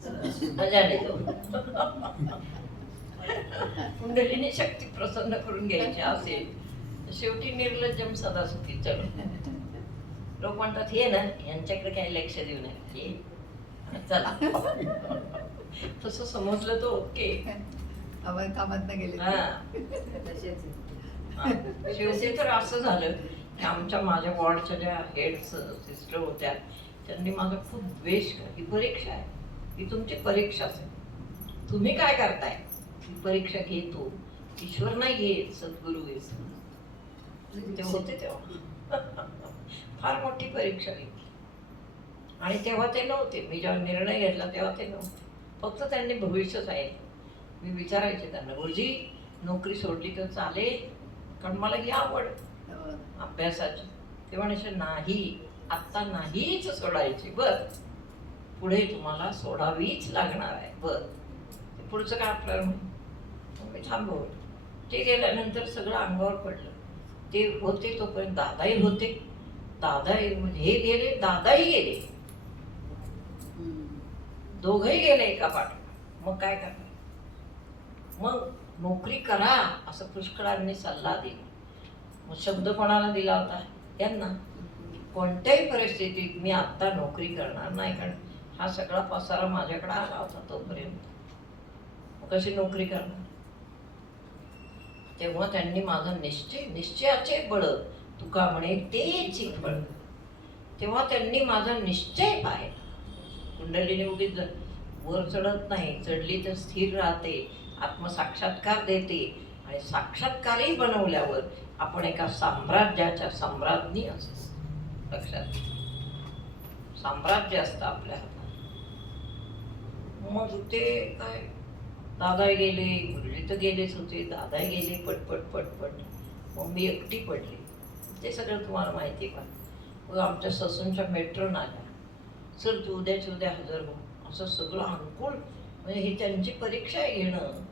नजाने दो. कुंडलिनी शक्ती प्रसन्न करून घ्यायची असेल शेवटी निर्लज्जम सदा सुखी. चलो, लोक म्हणतात हे ना, यांच्याकडे काही लक्ष देऊ नये, चला. तसं समजलं तर ओके. आपण कामात गेले शेवटी तर असं झालं की माझ्या वॉर्डच्या ज्या हेड सिस्टर होत्या, त्यांनी माझा खूप द्वेष केला. ही परीक्षा आहे, ही तुमची परीक्षाच आहे. तुम्ही काय करताय? ही परीक्षा घेतो ईश्वर नाही घेत, सद्गुरू घेत. ते होते तेव्हा फार मोठी परीक्षा घेतली. आणि तेव्हा ते नव्हते, मी जेव्हा निर्णय घेतला तेव्हा ते नव्हते. फक्त त्यांनी भविष्य सांगितलं. मी विचारायचे त्यांना, गुरुजी नोकरी सोडली तर चालेल, कारण मला ही आवड अभ्यासाची. ते म्हणायचे नाही, आत्ता नाहीच सोडायची, बर पुढे तुम्हाला सोडावीच लागणार आहे, बर पुढचं काय आपल्याला मी थांबवलं. ते गेल्यानंतर सगळं अंगावर पडलं. ते होते तोपर्यंत दादाही होते, दादाही म्हणजे हे गेले, दादाही गेले, दोघंही गेले एका पाठ. मग काय करणार? मग नोकरी करा असं पुष्कळांनी सल्ला दिला. मग शब्द कोणाला दिला होता? त्यांना. कोणत्याही परिस्थितीत मी आत्ता नोकरी करणार नाही, कारण हा सगळा पसारा माझ्याकडे आला होता तोपर्यंत. कशी नोकरी करणार? तेव्हा त्यांनी माझा निश्चयाचे बळ तुका म्हणे तेच बळ. तेव्हा त्यांनी माझा निश्चय पाहिला. कुंडलिनी उगीच वर चढत नाही, चढली तर स्थिर राहते, आत्मसाक्षात्कार देते. आणि साक्षात्कारही बनवल्यावर आपण एका साम्राज्याच्या सम्राज्ञी असतो. लक्षात, साम्राज्य असतं आपल्या हातात. मग ते काय, दादा गेले, गुरुजी सासरे तर गेलेच होते, दादा गेले पटपट पटपट. मग मी एकटी पडली. ते सगळं तुम्हाला माहिती आहे का? मग आमच्या ससूनच्या मेट्रोन आल्या, सर तू उद्याच्या उद्या हजर हो. असं सगळं अनुकूल, म्हणजे ही त्यांची परीक्षा घेणं,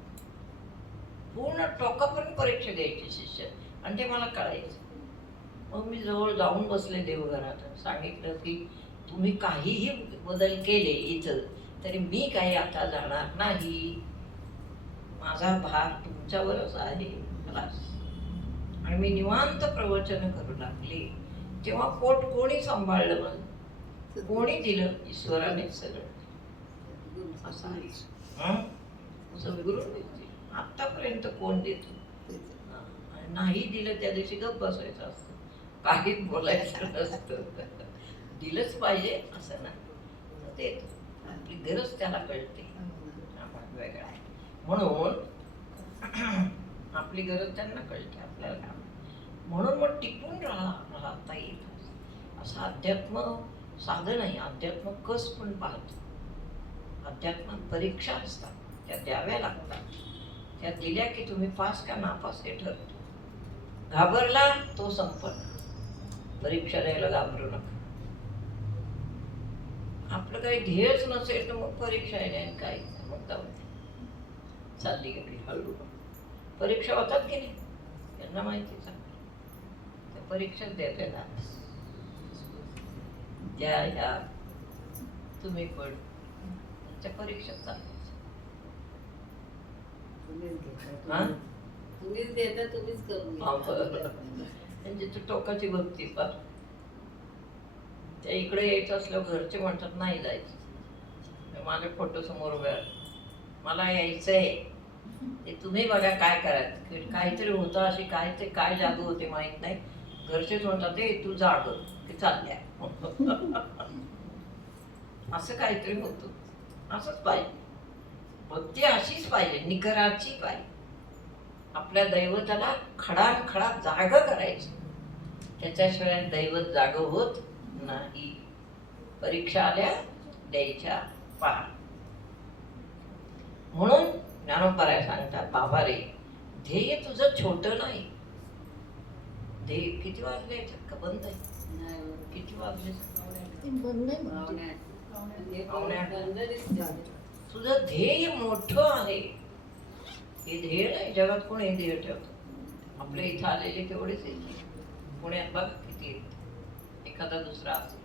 पूर्ण टोकापर्यंत परीक्षा घ्यायची शिष्य, आणि ते मला कळायचं. मग मी जवळ जाऊन बसले देवघरात, सांगितलं की तुम्ही काहीही बदल केले इथं तरी मी काही आता जाणार नाही. माझा भार तुमच्यावरच आहे बस. आणि मी निवांत प्रवचन करू लागले. तेव्हा पोट कोणी सांभाळलं मला? कोणी दिलं? ईश्वराने सगळं. असं आहे. हं? सद्गुरूने दिलं. आतापर्यंत कोण देतो? आणि नाही दिलं त्या दिवशी गप्प बसायचं असतं, काही बोलायचं नसतं. दिलंच पाहिजे असं नाही, देतो. आपली गरज त्याला कळते. आपण वेगळा आहे म्हणून आपली गरज त्यांना कळते, आपल्याला. म्हणून मग टिकून राहता येत. असं अध्यात्म साधन आहे. अध्यात्म कस पण पाहतो. अध्यात्मात परीक्षा असतात, त्या द्याव्या लागतात. त्या दिल्या की तुम्ही पास का नापास हे ठरतो. घाबरला तो संपला. परीक्षा द्यायला घाबरू नका. आपलं काही ध्येयच नसेल तर मग परीक्षा आहे काही मग जाऊ दे. चालली गेली हळू. परीक्षा होतात की नाही त्यांना माहिती चांगली. त्या परीक्षाच द्यायला ना ज्या ह्या तुम्ही पण त्या परीक्षेत चालले. तुम्हीच देता, तुम्हीच करून घ्या. म्हणजे तू टोकाची भक्ती पा. त्या इकडे यायचं असल्यावर घरचे म्हणतात नाही जायचं. माझे फोटो समोर उभे मला यायचंय, ते तुम्ही बघा काय करायचं. काहीतरी होतं, अशी काय ते काय जादू होते माहित नाही. घरचेच म्हणतात ते तू जाग की चालल्या. असं काहीतरी होतं. असंच पाहिजे भक्ती, अशीच पाहिजे, निकराची पाहिजे. आपल्या दैवताला खडानखडा जाग करायचं. त्याच्याशिवाय दैवत जाग होत नाही. परीक्षा आल्या द्यायच्या पार. म्हणून ज्ञानोबराय सांगतात, बाबा रे ध्येय तुझं छोटं नाही. ध्येय किती वाजले याच्यात का बंद आहे? किती वाजले? तुझं ध्येय मोठं आहे. हे ध्येय नाही, जगात कोण हे ध्येय ठेवतं? आपल्या इथं आलेले तेवढेच येते. पुण्यात बघ किती येते, एखादा दुसरा असेल.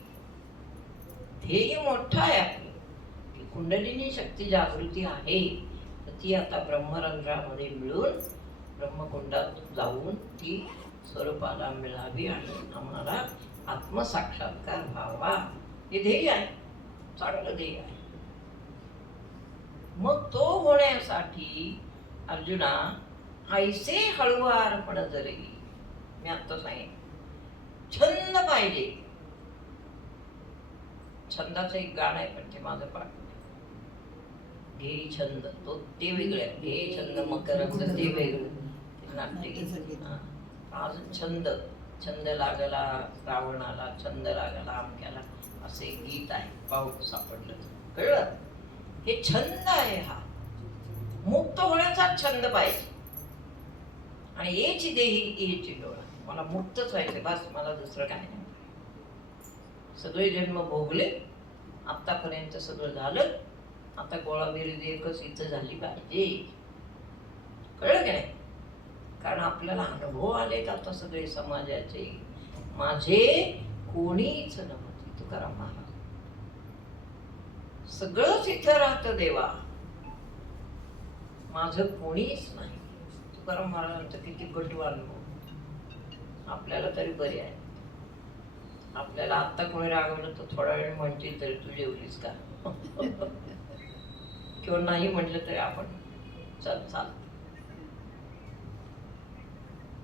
ध्येय मोठं आहे आपलं, की कुंडलिनी शक्ती जागृती आहे. तर ती आता ब्रह्मरंध्रामध्ये मिळून ब्रह्मकुंडात जाऊन ती स्वरूपाला मिळावी आणि आम्हाला आत्मसाक्षात्कार व्हावा. हे ध्येय आहे, चांगलं ध्येय आहे. मग तो होण्यासाठी अर्जुना ऐसे हळुवारपण जरी, मी आता सांगेन, छंद पाहिजे. छंदाचं एक गाणं आहे पण ते माझं पाठ घे छंद, तो ते वेगळं. घे छंद मकरंद ते वेगळं, ते नाट्यगीत. अजून छंद, छंद लागला रावणाला, छंद लागला आमक्याला, असे गीत आहे. पाहू सापडलं कळलं? हे छंद आहे. हा मुक्त होण्याचा छंद पाहिजे. आणि येची देही येची डोळा, मला मुक्तच व्हायचे बस, मला दुसरं काय नाही. सगळे जन्म भोगले, आतापर्यंत सगळं झालं. आता गोळाबिरी एकच इथं झाली पाहिजे. कळलं की नाही? कारण आपल्याला अनुभव आलेत आता सगळे समाजाचे. माझे कोणीच नव्हते. तुकाराम महाराज सगळंच इथं राहतं देवा, माझं कोणीच नाही. तुकाराम महाराजांचं किती कटू अनुभव. आपल्याला तरी बरे आहे. आपल्याला आत्ता कोणी रागवलं तर थोडा वेळ म्हणतील तरी तू जेवलीस का किंवा नाही म्हटलं तरी आपण चाल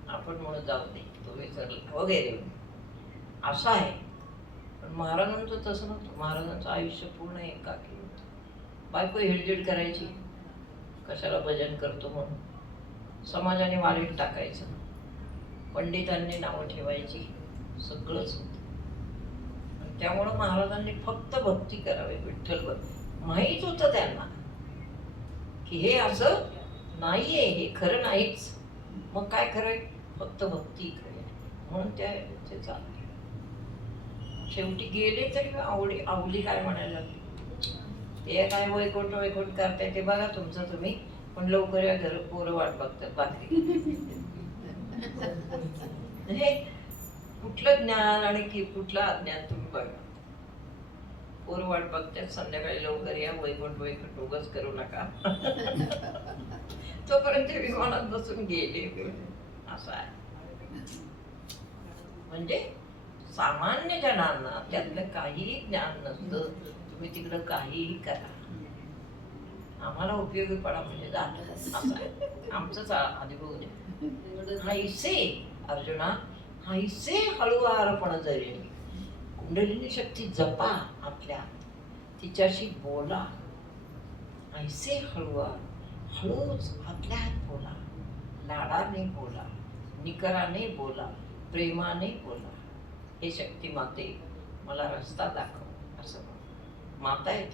आपण म्हणून जाऊ दे, तो विसरला वगैरे असं आहे. पण महाराजांचं तसं नव्हतं. महाराजांचं आयुष्य पूर्ण एकाकी होतं. बायको हिडजिड करायची, कशाला भजन करतो म्हणून. समाजाने वारीत टाकायचं, पंडितांनी नावं ठेवायची, सगळंच होतं. त्यामुळं महाराजांनी फक्त भक्ती करावी, विठ्ठल भक्ती. माहीत होतं त्यांना की हे असं नाहीये, हे खरं नाहीच. मग काय खरंय? फक्त भक्ती खरी आहे. म्हणून ते चालले. शेवटी गेले तरी आवली काय म्हणायला लागली, ते काय वैकुंठ करताय ते बघा तुमचं तुम्ही, पण लवकर या घर पोरं वाट बघतात भाकरी. हे कुठलं ज्ञान आणि कुठलं अज्ञान तुम्ही बघा. पोरं वाट बघतात, संध्याकाळी लवकर या, वैकुंठ उगाच करू नका. तोपर्यंत विमानात बसून गेले. असं आहे. म्हणजे सामान्य जनांना त्यातलं काहीही ज्ञान नसतं. तुम्ही तिकडं काहीही करा, आम्हाला उपयोगी पडा म्हणजे झालं. असं आहे. आमचंच अनुभव द्या. हायसे अर्जुना, हायसे हळुवारपण जरी कुंडलिनी शक्ती जपा आपल्या, तिच्याशी बोला. ऐसे हळुवार, हळूच आपल्या हात बोला, लाडाने बोला, निकराने बोला, प्रेमाने बोला. हे शक्ती माते मला रस्ता दाखव असं म्हण. माता आहे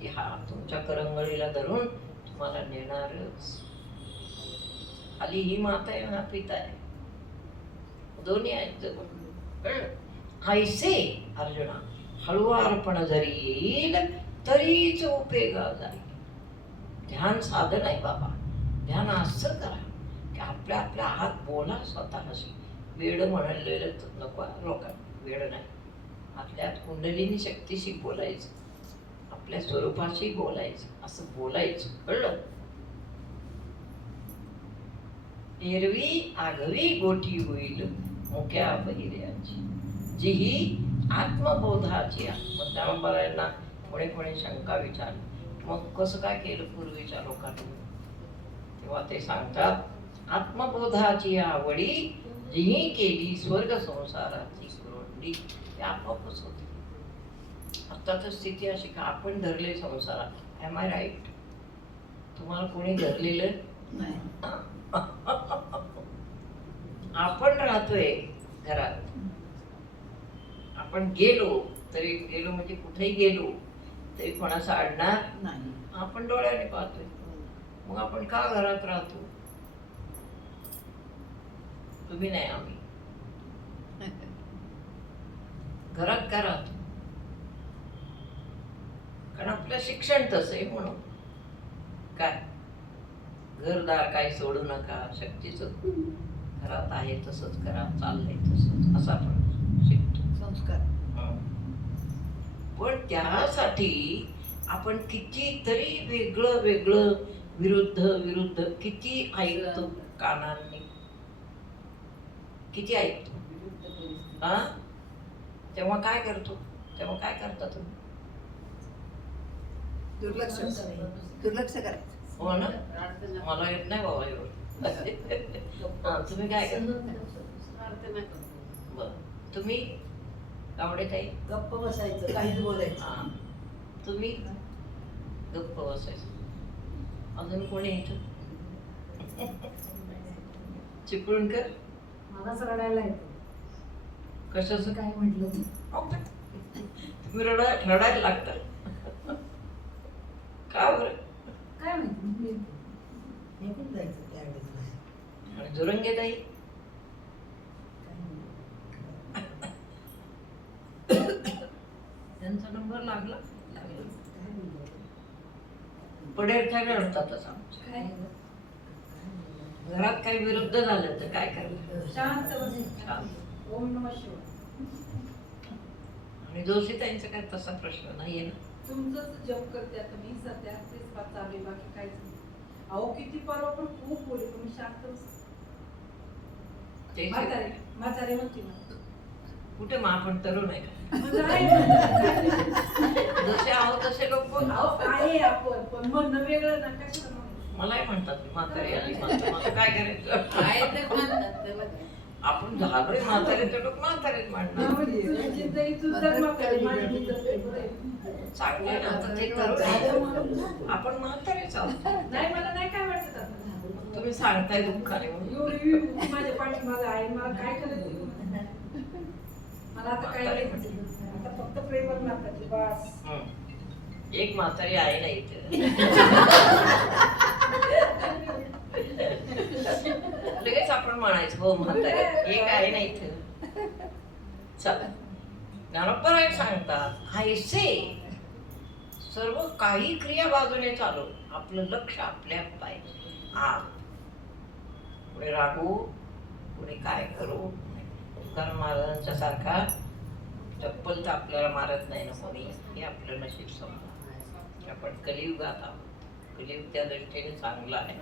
ती हा तुमच्या करंगळीला धरून तुम्हाला नेणारच. खाली ही माता आहे, हा पिता आहे, दोन्ही आहेत जवळ. ऐसे अर्जुना, हळुवारपण जरी येईल तरीच उपयोगा जाईल. ध्यान साधन आहे बाबा. ध्यान असं करा की आपल्या हात बोला स्वतःशी. वेळ म्हणलेलं नको लोकांना, वेळ नाही. आपल्यात कुंडलिनी शक्तीशी बोलायचं, आपल्या स्वरूपाशी बोलायचं, असं बोलायचं. कळलं? एरवी आगवी गोठी होईल मुक्या बहिऱ्याची, जी ही आत्मबोधाची. मग त्यामुळे कोणी शंका विचारली, मग कसं काय केलं पूर्वीच्या लोकांनी? तेव्हा ते सांगतात, आत्मबोधाची आवडी जी केली स्वर्ग संसाराची कुरवडी, ते आपोआपच होते. आता तर स्थिती अशी का आपण धरले संसारात. Am I right? तुम्हाला कोणी धरलेलं नाही. आपण राहतोय घरात. आपण गेलो म्हणजे कुठेही गेलो तरी कोणाचं अडणार नाही. आपण डोळ्याने पाहतोय. मग आपण का घरात राहतो? तुम्ही नाही, आम्ही घरात का राहतो? कारण आपलं शिक्षण तसं आहे. म्हणून काय घरदार काही सोडू नका, शक्तीचं घरात आहे तसंच करा, चाललंय तसंच, असं आपण शिकतो संस्कार. पण त्यासाठी आपण कितीतरी वेगळं विरुद्ध किती ऐकतो कानांनी, किती ऐकतो. हा, तेव्हा काय करतो? तेव्हा काय करता तुम्ही? दुर्लक्ष करायचं. हो ना, मला येत नाही बाबा एवढं. हा, तुम्ही काय करता? बर, तुम्ही गावडे ताई? गप्प बसायचं, काहीच बोलायचं. हा, तुम्ही गप्प बसायचं. अजून कोणी इथं? चिपळूणकर? मलाच रडायला येतं. कशाचं? काय म्हटलं ते. तुम्ही रडायला लागतात का बरं? काय माहिती निघून जायचं त्यावेळेस बाहेर. आणि जुरंगे ताई? त्यांचा नंबर लागला? पडेल काय रडतातच आमच्या. काय घरात काही विरुद्ध झालं तर काय करायचं? शांत बसायचं. शांत. ओम नमः शिवाय. आणि जोशीताईंचा काय तसा प्रश्न नाहीये ना? तुमचंच जप करते आता मी सध्या, तेच चालू आहे, बाकी काहीच नाही. अहो किती परवा पण खूप बोलले, पण मी शांत बसते. ते म्हातारे म्हणते मला. कुठे मग आपण तरुण आहे का? म्हणजे आहे. जसे आहोत तसे लोक बोल. अहो आहे आपण, पण म्हणणं वेगळं ना, कशाला म्हणू? मलाही म्हणतात म्हातारी आली म्हातारी, मग काय करायचं? आपण झालोय म्हातारे तर लोक म्हातारेच म्हणणार. चिंताई तुझं म्हातारे, माझी मी जपते, बरं आहे. चांगले ना, आता ते तरुण आहे. आपण म्हातारेच आहोत. नाही, मला नाही काय वाटत आता. तुम्ही सांगताय दुःखाने म्हणून. एवढी माझ्या पाठीमागं आहे, मला काय करायचं? मला आता काय नाही म्हटलं. आता फक्त प्रेमच नाताची बास. एक म्हातारी आहे ना इथे. आहेच हो म्हातारे एक आहे ना इथं. चला ज्ञानोबराय सांगतात ऐसे सर्व काही क्रिया बाजूने चालू आपलं लक्ष आपल्यात पाहिजे. पुढे रागू पुढे काय करू. तुकाराम महाराजांच्या सारखा चप्पल तर आपल्याला मारत नाही ना कोणी, हे आपलं नशीब समजा. आपण कलियुगात आहोत. कलियुग त्या दृष्टीने चांगला आहे.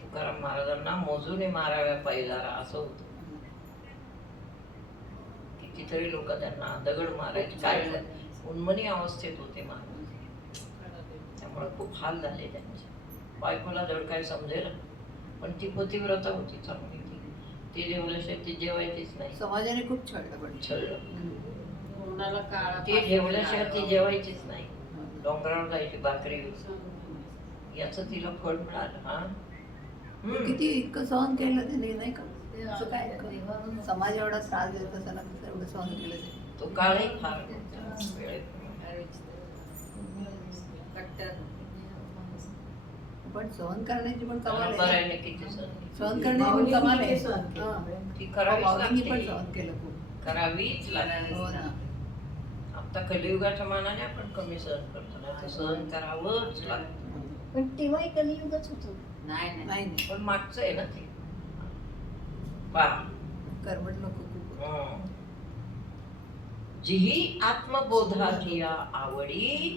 तुकाराम महाराजांना मोजूने माराव्या पैजारा असं होतं. कितीतरी लोक त्यांना दगड मारायचे, काय उन्मनी अवस्थेत होते महाराज. त्यामुळे खूप हाल झाले त्यांचे. बायकोला धड काय समजेल, पण ती पतिव्रता होती चांगली. ती जेवल्याशिवाय ती जेवायचीच नाही. समाजाने खूप छळलं पण छळलं. कोणाला काळा ती जेवल्याशिवाय ती जेवायचीच नाही. डोंगरावर जायची भाकरी, याचं तिला फळ मिळालं. हा किती इतकं सहन केलं त्याने नाही का. असं काय समाज एवढा त्रास देत असायला कसं एवढं सहन केलं ते. तो काळही फार वेळेत. पण सहन करण्याची पण कमाल आहे. बऱ्याने किती सहन केलं. सहन करण्याची पण कमाल आहे. ती करावीच माऊलींनी पण लागते. सहन केलं खूप. करावीच लागते. हो ना. आता कलियुगाच्या मानाने आपण कमी सहन करतो ना, ते सहन करावंच लागतं. पण तेव्हाही कलियुगच होतं. नाही नाही पण मागचं आहे ना ते. पहा कर्मठ लोक खूप. जीही आत्मबोधाची आवडी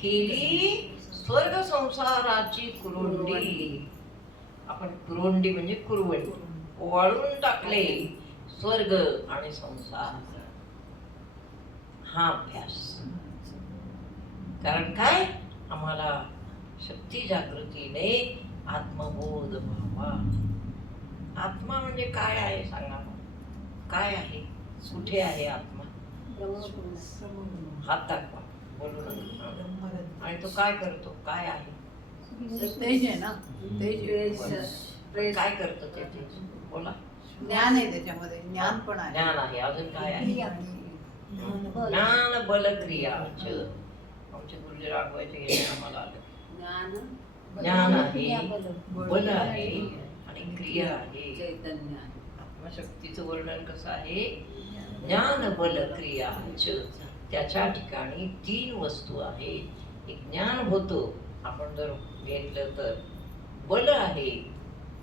केली स्वर्ग संसाराची कुरुंडी. आपण कुरुंडी म्हणजे कुरवडी ओवाळून टाकले स्वर्ग आणि संसार. हा अभ्यास. कारण काय आम्हाला शक्ती जागृतीने आत्मबोध व्हावा. आत्मा म्हणजे काय आहे सांगा. काय आहे, कुठे आहे आत्मा. हात दाखवा, बोलू नका. आणि तो काय करतो, काय आहे. तेज आहे ना. तेज काय करतो ते तेज? बोला. ज्ञान आहे त्याच्यामध्ये. ज्ञान पण आहे. ज्ञान आहे. अजून काय आहे. बल. ज्ञान बल क्रिया. आमचे गुरुजी रागवायचे हे आम्हाला आलं. ज्ञान आहे, बल आहे आणि क्रिया आहे. आत्मशक्तीचं वर्णन कसं आहे. ज्ञान बल क्रिया. त्याच्या ठिकाणी 3 वस्तू आहेत. एक ज्ञान होतं आपण जर घेतलं तर. बल आहे,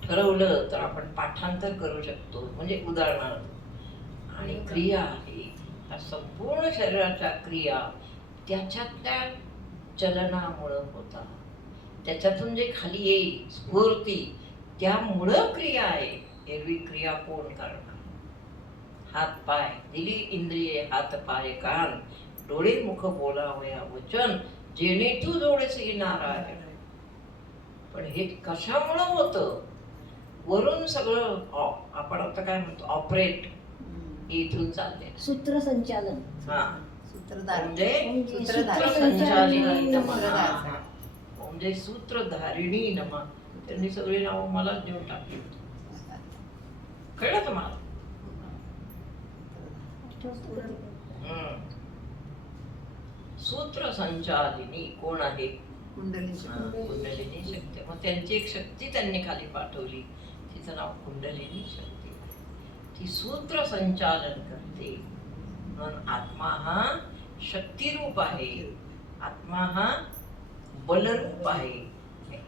ठरवलं तर आपण पाठांतर करू शकतो म्हणजे उदाहरणार्थ. आणि क्रिया आहे, ह्या संपूर्ण शरीराच्या क्रिया त्याच्यातल्या चलनामुळं होतात. त्याच्यातून जे खाली येईल स्फूर्ती, त्यामुळं क्रिया आहे. एरवी क्रिया कोण करणार. हात पाय दिली इंद्रिये, हात पाय कान डोळे मुख बोलावया वचन, जेणे तू जोडसी नारायण. पण हे कशामुळं होतं. वरून सगळं आपण आता काय म्हणतो ऑपरेट इथून चालले. सूत्रसंचालन. हा सूत्रधार. म्हणजे सूत्रधार. सूत्रसंचालिनी नमा. सूत्रधार. म्हणजे सूत्रधारिणी नमा. त्यांनी सगळी नावं मलाच देऊन टाकली. कळलं तुम्हाला. सूत्रसंचालिनी कोण आहे. कुंडली. कुंडलिनी शक्ती. मग त्यांची एक शक्ती त्यांनी खाली पाठवली, तिचं नाव कुंडलिनी शक्ती. ती सूत्र संचालन करते. म्हणून आत्मा हा शक्तिरूप आहे, आत्मा हा बलरूप आहे,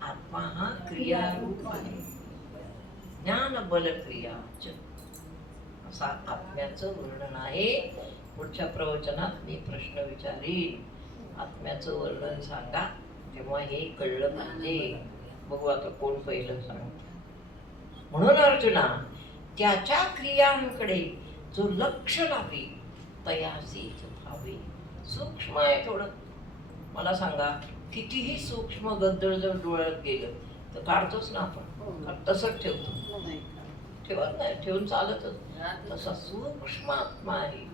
आत्मा हा क्रियारूप आहे. ज्ञान बल क्रिया असा आत्म्याचं वर्णन आहे. पुढच्या प्रवचनात मी प्रश्न विचारीन. आत्म्याचं वर्णन सांगा, तेव्हा हे कळलं पाहिजे. बघू आता कोण पहिलं सांगत. म्हणून अर्जुना त्याच्या क्रियांकडे जो लक्ष लावी तयासीच भावे. सूक्ष्म आहे थोडं. मला सांगा, कितीही सूक्ष्म गद्दळ जर डोळ्यात गेलं तर काढतोच ना आपण, तसंच ठेवतो. ठेवत नाही, ठेवून चालतच. तसा सूक्ष्म आत्मा आहे.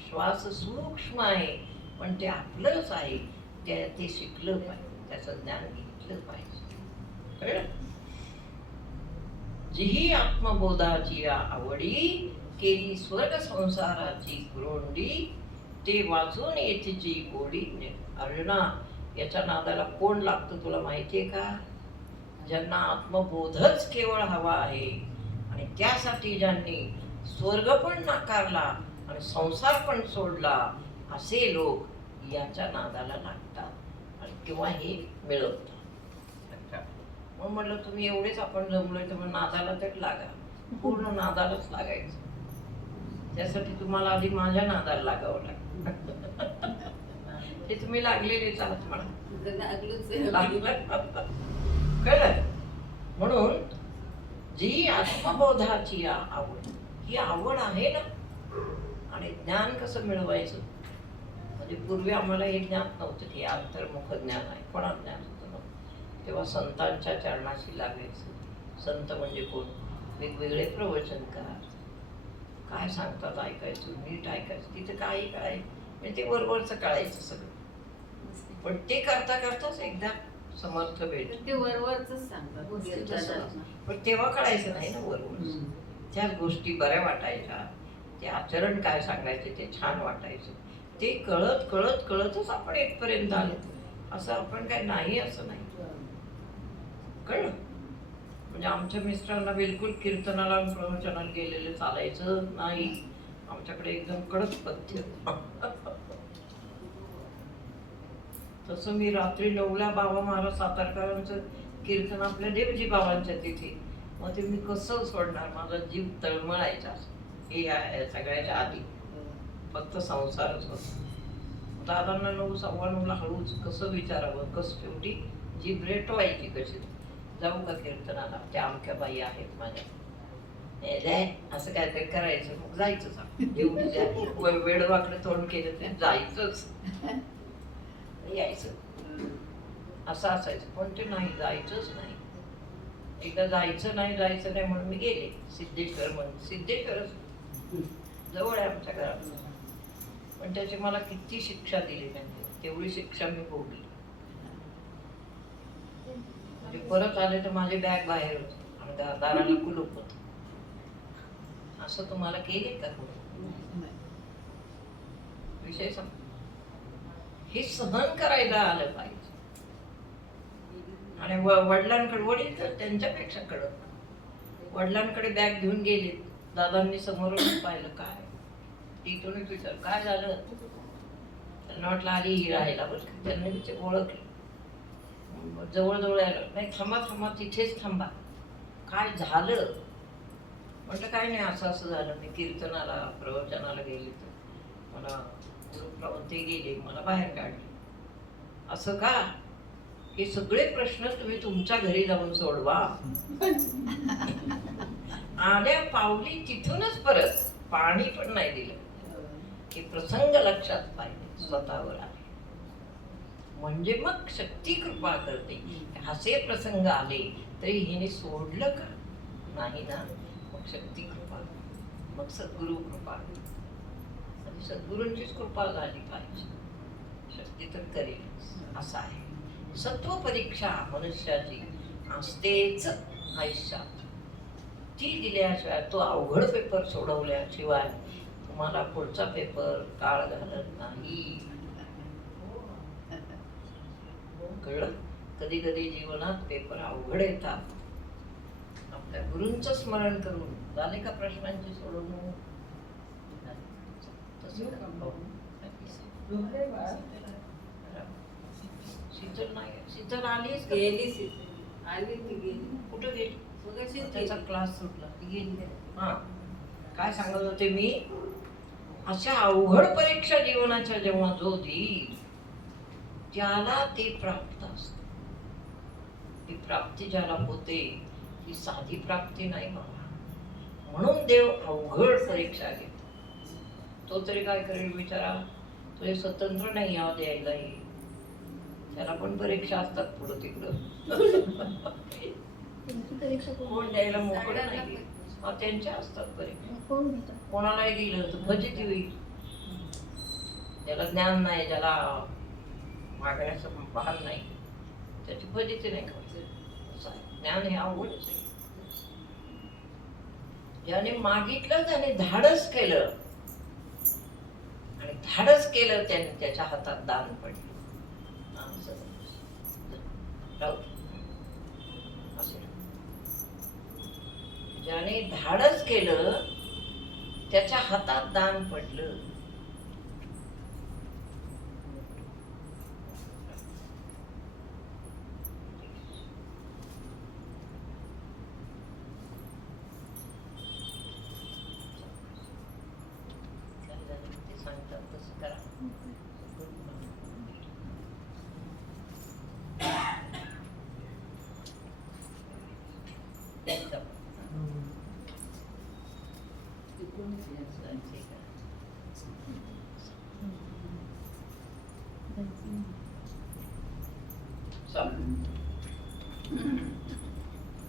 श्वास सूक्ष्म आहे, पण ते आपलंच आहे. ते शिकलं पाहिजे, त्याचं ज्ञान घेतलं पाहिजे. कळलं. जीही आत्मबोधाची आवडी केली स्वर्ग संसाराची कुरुंडी, ते वाचून येथेची गोडी. अर्जुना याच्या नादाला कोण लागतं तुला माहितीये का. ज्यांना आत्मबोधच केवळ हवा आहे आणि त्यासाठी ज्यांनी स्वर्ग पण नाकारला आणि संसार पण सोडला असे लोक याच्या नादाला लागतात आणि किंवा हे मिळवतात. मग म्हटलं तुम्ही एवढेच आपण जमलोय तर मग नादाला तर लागा, पूर्ण नादालाच लागायचं. त्यासाठी तुम्हाला आधी माझ्या नादाला लागावं लागतं. ते तुम्ही लागलेलेच आहात म्हणा. कळलं? म्हणून जी आत्मबोधाची आवड, ही आवड आहे ना. आणि ज्ञान कसं मिळवायचं, म्हणजे पूर्वी आम्हाला हे ज्ञान नव्हतं की अंतर्मुख ज्ञान आहे. कोणा ज्ञान होतं ना, तेव्हा संतांच्या चरणाशी लागायचं. संत म्हणजे कोण? वेगवेगळे प्रवचनकार काय सांगतात ऐकायचं, नीट ऐकायचं. तिथं काही कळायचं म्हणजे ते वरवरचं कळायचं सगळं. पण ते करता करताच एकदा समर्थ भेट. ते वरवरच सांगतात. पण तेव्हा कळायचं नाही ना वरवर. त्या गोष्टी बऱ्या वाटायच्या, ते आचरण काय सांगायचे ते छान वाटायचं. ते कळत कळत कळतच आपण इथपर्यंत आलो. असं आपण काय नाही असं नाही. कळलं? म्हणजे आमच्या मिस्टरांना बिलकुल कीर्तनाला प्रवचनाला गेलेलं चालायचं नाही. आमच्याकडे एकदम कडक पथ्य. तसं मी रात्री 9ला बाबा महाराज सातारकरांचं कीर्तन आपल्या देवजी बाबांच्या तिथे, मग ते मी कसं सोडणार? माझा जीव तळमळायचा. हे या सगळ्याच्या आधी फक्त संसारच होता. दादांना 9, 9:15ला हळूच कसं विचारावं, कसं शेवटी जी रेटवायची कशी, जाऊ का कीर्तनाला? त्या अमक्या बाई आहेत माझ्या, असं काहीतरी करायचं, मग जायचंच. एवढी वेडवाकडे तोंड केलं ते जायचंच, यायचं असं असायचं. पण ते नाही, जायचंच नाही. एकदा जायचं नाही म्हणून मी गेले सिद्धेश्वर म्हणून. सिद्धेश्वरच जवळ आहे आमच्या घरात. पण त्याची मला किती शिक्षा दिली त्यांनी, तेवढी शिक्षा मी भोगली. म्हणजे परत आले तर माझी बॅग बाहेर होती आणि दाराला कुलूप होत. असं तुम्हाला केले का? विषय सांग. हे सहन करायला आलं पाहिजे. आणि वडिलांकडे, वडील तर त्यांच्यापेक्षा कडक. वडिलांकडे बॅग घेऊन गेले, दादांनी समोरून पाहिलं, काय तिथूनच विचार काय झालं. त्यांना वाटलं आली ही राहायला. बरं त्यांनी तिथे ओळखलं. जवळ आलं, नाही थांबा थांबा, तिथेच थांबा, काय झालं? म्हटलं काय नाही, असं असं झालं. मी कीर्तनाला प्रवचनाला गेले तर मला ते गेले, मला बाहेर काढले. असं का? हे सगळे प्रश्न तुम्ही तुमच्या घरी जाऊन सोडवा. आल्या पावली तिथूनच परत पाणी पण नाही दिलं. हे प्रसंग लक्षात पाहिजे स्वतःवर आले म्हणजे मग शक्ती कृपा करते. असे प्रसंग आले तरी हिने सोडलं का? नाही ना. मग शक्ती कृपा, मग सद्गुरु कृपा. सद्गुरूंचीच कृपा झाली पाहिजे, शक्ती तर करेल. असं आहे. सत्व परीक्षा मनुष्याची असतेच आयुष्यात. ती दिल्याशिवाय, तो अवघड पेपर सोडवल्याशिवाय तुम्हाला पुढचा पेपर काळ घालत नाही. कळलं? कधी कधी जीवनात पेपर अवघड येतात. आपल्या गुरूंचं स्मरण करून झाले का प्रश्नांची सोडवणूक? शीतल नाही, शीतल आलीच गेली. आली ती गेली. कुठं गेली? मगाशी त्याचा क्लास सुटला, ती गेली. हा, काय सांगत होते मी? अशा अवघड परीक्षा जीवनाच्या जेव्हा जो देईल त्याला ते प्राप्त असत. ती प्राप्ती ज्याला होते ती साधी प्राप्ती नाही बाबा. म्हणून देव अवघड परीक्षा घेतो. तो तरी काय करेल विचारा? तो हे स्वतंत्र नाही यावं द्यायला येईल. त्याला पण परीक्षा असतात पुढं तिकडं. कोण द्यायला मोकळं नाही. त्यांच्या असतात परीक्षा. कोणालाही दिलं तर फजिती होईल. ज्याला ज्ञान नाही, ज्याला मागण्याचं भान नाही, त्याची फजिती नाही करायचं. ज्ञान हे अवघडच आहे. ज्याने मागितलं त्याने धाडस केलं आणि धाडस केलं त्याने त्याच्या हातात दान पडलं. ज्याने धाडस केलं त्याच्या हातात दान पडलं. ते सांगतात तसं करा. एकदम.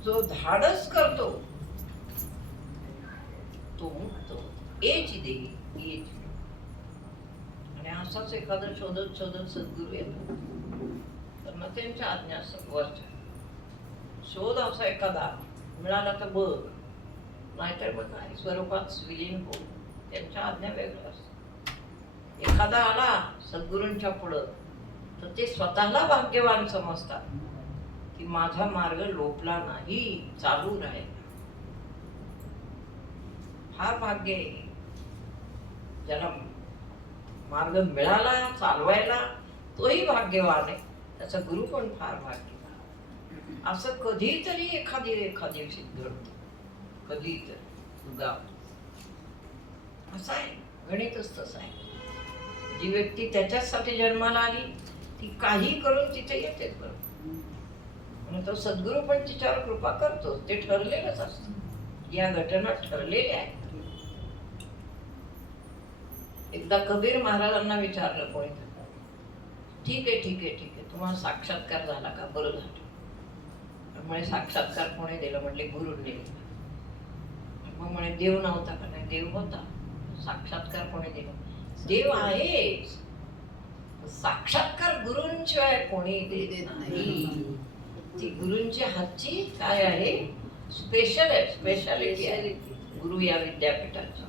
जो धाडस करतो तो मुक्तो एची देही एची. आणि असाच एखादा शोधत शोधत सद्गुरू येतो तर मग त्यांच्या आज्ञा वरच्या शोध असा एखादा मिळाला तर बघ, नाहीतर मग काय स्वरूपात विलीन हो. त्यांच्या आज्ञा वेगळ्या असतात. एखादा आला सद्गुरूंच्या पुढं तर ते स्वतःला भाग्यवान समजतात की माझा मार्ग लोपला नाही, चालू राहील. फार भाग्य आहे ज्याला मार्ग मिळाला चालवायला, तोही भाग्यवान आहे. त्याचा गुरु पण फार भाग्यवान. असं कधीतरी एखादी घडतं, कधीतरी उदाव असं आहे. गणितच तसं आहे. जी व्यक्ती त्याच्यासाठी जन्माला आली ती काही करून तिथे येते बरोबर. म्हणून तो सद्गुरू पण तिच्यावर कृपा करतो. ते ठरलेलंच असतं. या घटना ठरलेल्या आहेत. एकदा कबीर महाराजांना विचारलं कोणी, ठीक आहे तुम्हाला साक्षात्कार झाला का? बरं झालं. म्हणे साक्षात्कार कोणी दिलं? म्हटले गुरुंनी. मग म्हणे देव नव्हता का? नाही, देव होता. साक्षात्कार कोणी दिला? देव आहे. साक्षात्कार गुरूंशिवाय कोणी देत नाही. ती गुरूंच्या हातची काय आहे? स्पेशल आहे, स्पेशालिटी आहे गुरु या विद्यापीठाची.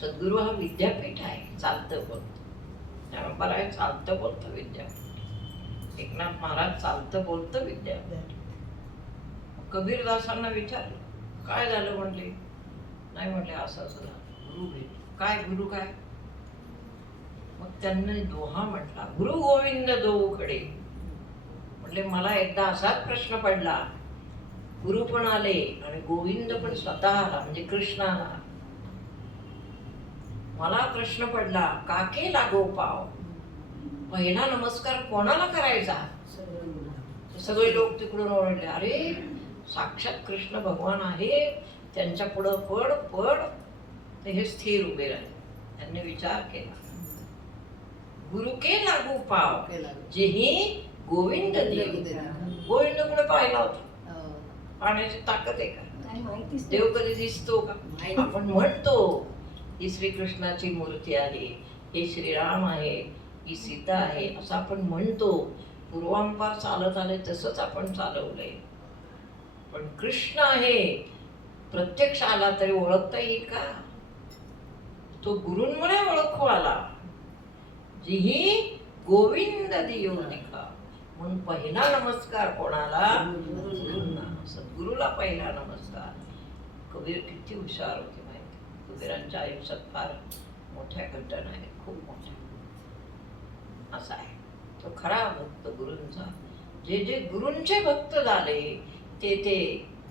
सद्गुरु हा विद्यापीठ आहे. चालतं बोलतं त्यामुळे बरं आहे. चालतं बोलतं विद्यापीठ. एकनाथ महाराज चालतं बोलतं विद्यापीठ. कबीरदासांना विचारलं काय झालं? म्हणले नाही. म्हटले असं असं झालं. गुरु भेट. काय गुरु काय? मग त्यांनी दोहा म्हटला, गुरु गोविंद दोकडे. म्हटले मला एकदा असाच प्रश्न पडला. गुरु पण आले आणि गोविंद पण स्वतः आला, म्हणजे कृष्ण आला. मला प्रश्न पडला काके लागो पाव, पहिला नमस्कार कोणाला करायचा? सगळे लोक तिकडून ओरडले, अरे साक्षात कृष्ण भगवान आहे, त्यांच्या पुढं पड पड. तर हे स्थिर उभे राहिले. त्यांनी विचार केला, गुरु के लागू पाव जेही गोविंद देव. गोविंद कुठे पाहिला होता? पाहण्याची ताकद आहे का? देव कधी दिसतो का? आपण म्हणतो ही श्रीकृष्णाची मूर्ती आहे, हे श्रीराम आहे, ही सीता आहे, असं आपण म्हणतो. पूर्वांपार चालत आले तसंच आपण चालवलंय. पण कृष्ण आहे प्रत्यक्ष आला तरी ओळखता येईल का? तो गुरूंमुळे ओळखू आला. जीही गोविंद दियो निखा. म्हणून पहिला नमस्कार कोणाला? गुरूंना. सद्गुरूला पहिला नमस्कार. कबीर किती हुशार होते माहिती. कबीरांच्या आयुष्यात फार मोठ्या घटना आहेत, खूप मोठ्या. असा आहे तो खरा भक्त गुरूंचा. जे जे गुरूंचे भक्त झाले ते ते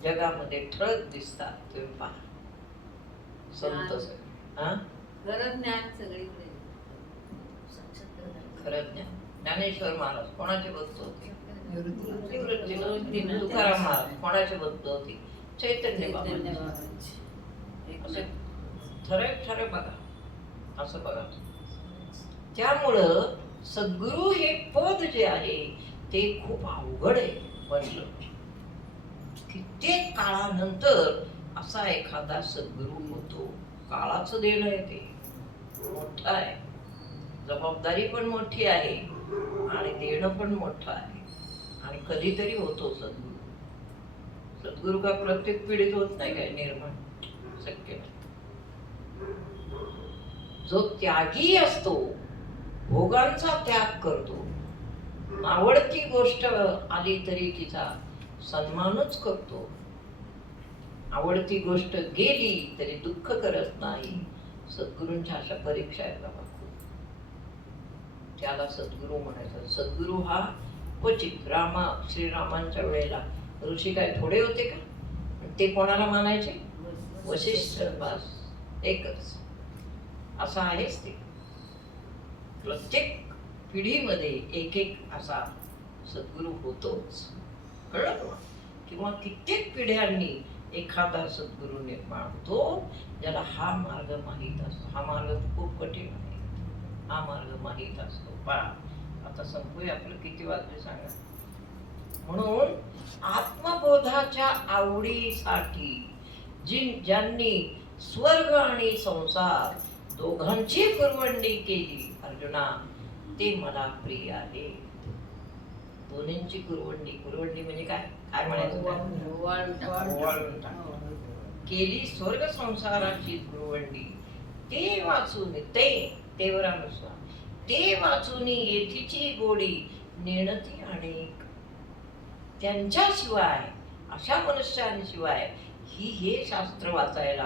जगामध्ये ठळक दिसतात. तुम्ही पहा संत हा खरं ज्ञान सगळीकडे. खरं ज्ञान. ज्ञानेश्वर महाराज कोणाचे भक्त होते? निवृत्तीला. तुकाराम महाराज कोणाचे भक्त होते? चैतन्य बाबा. असे ठरे बघा, असं बघा. त्यामुळं सद्गुरु हे पद जे आहे ते खूप अवघड आहे बनलं. कित्येक काळानंतर असा एखादा सद्गुरु होतो. काळाचं देणं आहे ते, मोठं आहे. जबाबदारी पण मोठी आहे आणि देणं पण मोठं आहे. आणि कधीतरी होतो सद्गुरु. सद्गुरु का प्रत्येक पिढीत होत नाही काय निर्माण? शक्य नाही. जो त्यागी असतो, भोगांचा त्याग करतो, आवडती गोष्ट आली तरी तिचा सन्मानच करतो, आवडती गोष्ट गेली तरी दुःख करत नाही. सद्गुरूंच्या अशा परीक्षा आहेत बाबा खूप. त्याला सद्गुरू म्हणायचं. सद्गुरू हा क्वचित श्रीरामांच्या वेळेला ऋषी काय थोडे होते का? ते कोणाला मानायचे? वशिष्ठ, बस एकच. असं आहेच ते. प्रत्येक पिढीमध्ये एक एक असा सद्गुरू होतोच, कळलं का? किंवा कित्येक पिढ्यांनी एखादा सद्गुरू निर्माण होतो ज्याला हा मार्ग माहीत असतो. हा मार्ग खूप कठीण आहे, हा मार्ग माहीत असतो. आता संपूया, आपलं किती वाजले सांगा. म्हणून आत्मबोधाच्या आवडीसाठी ज्यांनी स्वर्ग आणि संसार दोघांची कुरवंडी केली अर्जुना, ते मला प्रिय आहे. दोन्हींची कुरवंडी म्हणजे काय काय म्हणायचं? ओवाळून टाकलं. केली स्वर्ग संसाराची कुरवंडी, ते वाचून ते वरानुसार ते वाचून येथीची गोडी नेणती अनेक. त्यांच्याशिवाय, अशा मनुष्यांशिवाय हे शास्त्र वाचायला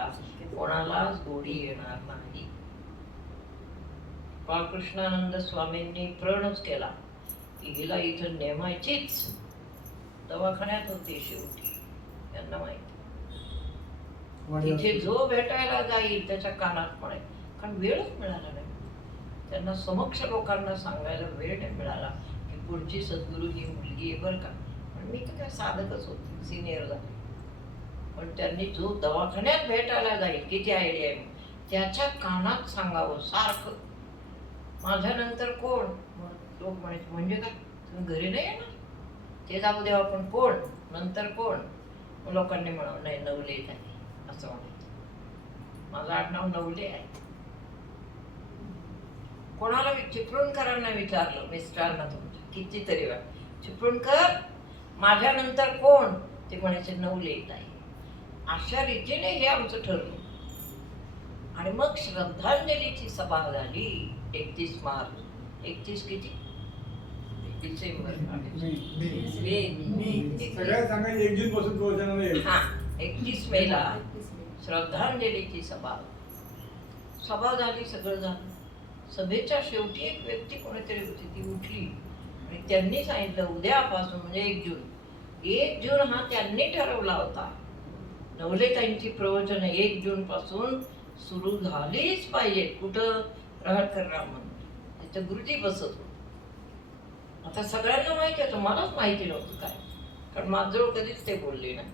कोणालाच गोडी येणार नाही. बाळकृष्णानंद स्वामींनी प्रणच केला की हिला इथं नेमायचीच. दवाखान्यात होते शेवटी, त्यांना माहिती. तिथे जो भेटायला जाईल त्याच्या कानात पडेल, कारण वेळच मिळाला नाही त्यांना. समक्ष लोकांना सांगायला वेळ नाही मिळाला की पुढची सद्गुरू ही मुलगी आहे बरं का. पण मी तर काय साधकच होते, सिनियर झाले. पण त्यांनी जो दवाखान्यात भेटायला जाईल, किती आयडिया आहे, त्याच्या कानात सांगावं सारखं, माझ्यानंतर कोण? लोक म्हणायचे म्हणजे काय, तुम्ही घरी नाही येणार? ते जाऊ देवा, पण कोण नंतर कोण? मग लोकांनी म्हणावं नाही, नवले आहे असं म्हणायचं. माझं आडनाव नवले आहे. कोणाला चिपळूणकरांना विचारलं, मिस्टरांना तुमच्या कितीतरी वेळा, चिपळूणकर माझ्यानंतर कोण? ते म्हणायचे नवले येत आहे. अशा रीतीने हे आमचं ठरलं. आणि मग श्रद्धांजलीची सभा झाली 31 मार्च. 31 किती? डिसेंबर. सगळ्यात सांगायचं 1 जून पासून प्रवचनाला येईल. हा, 31 मेला श्रद्धांजलीची सभा झाली. सगळं झालं. सभेच्या शेवटी एक व्यक्ती कोणीतरी होती, ती उठली आणि त्यांनी सांगितलं उद्यापासून म्हणजे 1 जून हा त्यांनी ठरवला होता. नवलेताईंची प्रवचन 1 जून पासून सुरू झालीच पाहिजे. कुठं? रहाटकर राम मंदिर, तिथं गुरुजी बसत होते. आता सगळ्यांना माहिती होतं, मलाच माहिती नव्हतं काय, कारण माझजवळ कधीच ते बोलले नाही.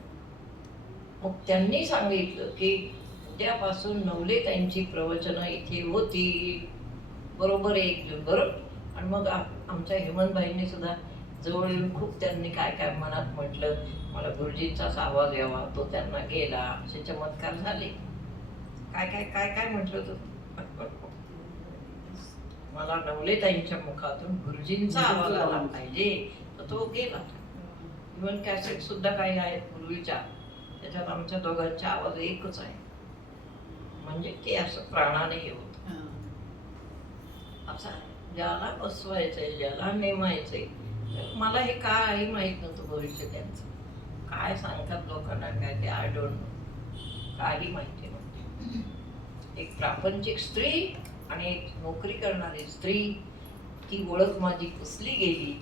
मग त्यांनी सांगितलं की उद्यापासून नवलेताईंची प्रवचनं इथे होती, बरोबर 1 जून बरोबर. आणि मग आमच्या हेमंतबाईंनी सुद्धा जवळ येऊन खूप त्यांनी काय काय मनात म्हटलं, मला गुरुजींचाच आवाज यावा, तो त्यांना गेला, असे चमत्कार झाले. काय काय काय काय म्हटलं होतं, मला नवलेताईंच्या मुखातून गुरुजींचा आवाज आला पाहिजे, तर तो गेला. इव्हन कॅसेट सुद्धा काही आहेत पूर्वीच्या, त्याच्यात आमच्या दोघांचा आवाज एकच आहे. म्हणजे ते असं प्राणाने हे होत. असं ज्याला बसवायचंय, ज्याला नेमायचंय, मला हे काही माहित नव्हतं भविष्य त्यांचं. काय सांगतात लोकांना काय ते आय डोंट नो, काही माहिती नव्हती. एक प्रापंचिक स्त्री आणि एक नोकरी करणारी स्त्री, ती ओळख माझी पुसली गेली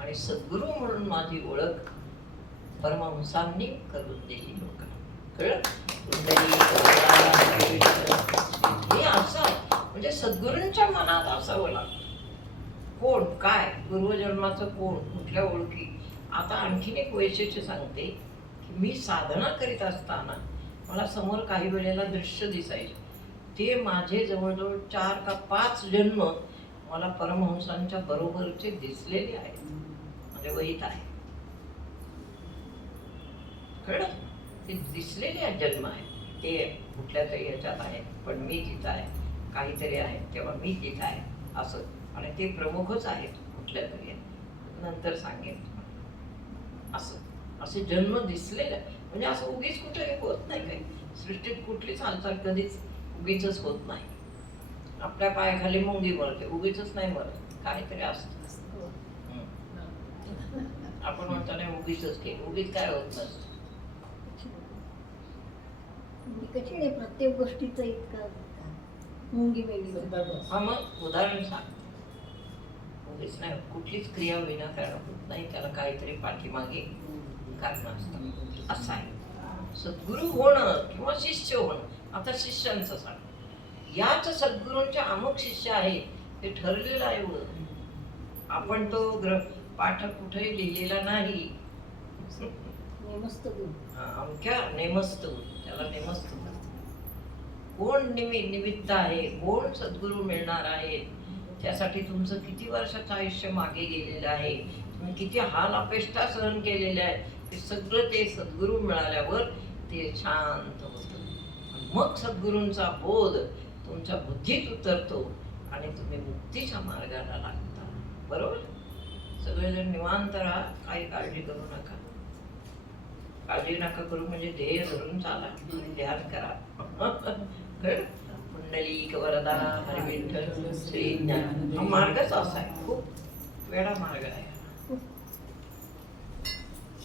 आणि सद्गुरू म्हणून माझी ओळख परमहंसांनी करून दिली लोकांना. कळलं? हे असं म्हणजे सद्गुरूंच्या मनात असावं लागतं. कोण काय, पूर्वजन्माचं कोण, कुठल्या ओळखी. आता आणखीन एक वैशिष्ट्य सांगते की मी साधना करीत असताना मला समोर काही वेळेला दृश्य दिसायचे. ते माझे जवळजवळ 4 का 5 जन्म मला परमहंसांच्या बरोबरचे दिसलेले आहेत, म्हणजे वहीत आहे. कळलं? ते दिसलेले जन्म आहेत, ते कुठल्या तरी ह्याच्यात आहेत, पण मी तिथं आहे. काहीतरी आहे तेव्हा मी तिथं आहे असं. आणि ते प्रमुखच आहेत कुठल्या तरी, नंतर सांगेन. असं असे जन्म दिसलेले, म्हणजे असं उगीच कुठे होत नाही. काही सृष्टीत कुठलीच हालचाल कधीच उगीच होत नाही. आपल्या पायाखाली मुंगी मरते, उगीच नाही मरत, काहीतरी असतं. आपण म्हणतो नाही उगीच की, उगीच काय होत नसतं. म्हणजे कठीण आहे प्रत्येक गोष्टीचं इतकं मुंगी मेली हा मग उदाहरण सांग. उगीच नाही कुठलीच क्रिया विनाकारण होत नाही, त्याला काहीतरी पाठीमागे कारण असतं. असं आहे सद्गुरू होणं किंवा शिष्य होणं. आता शिष्यांचं सांग. याच सद्गुरूंचे अमुक शिष्य आहे ते ठरलेलं आहे एवढं. आपण तो पाठ कुठेही लिहिलेला नाही. मस्त गुण. अमक्या नेमस्त गुण, त्याला नेमस्त गुण. कोण निमित्त आहे, कोण सद्गुरू मिळणार आहे, त्यासाठी तुमचं किती वर्षाचं आयुष्य मागे गेलेलं आहे, तुम्ही किती हाल अपेष्टा सहन केलेल्या आहेत, ते सगळं ते सद्गुरू मिळाल्यावर ते शांत होतं. मग सद्गुरूंचा बोध तुमच्या बुद्धीत उतरतो आणि तुम्ही मुक्तीच्या मार्गाला लागता. बरोबर. सगळेजण निवांत राहा, काही काळजी करू नका. काळजी नका करू म्हणजे ध्येय धरून चाला, ध्यान करा. पुंडलिक वरदा हरिविठ्ठल श्री ज्ञान. हा मार्गच असा आहे, खूप वेळा मार्ग आहे.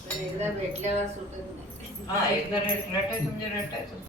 पण एकदा भेटल्यावर सुटत नाही. हा एकदा रटायचं म्हणजे रटायचं.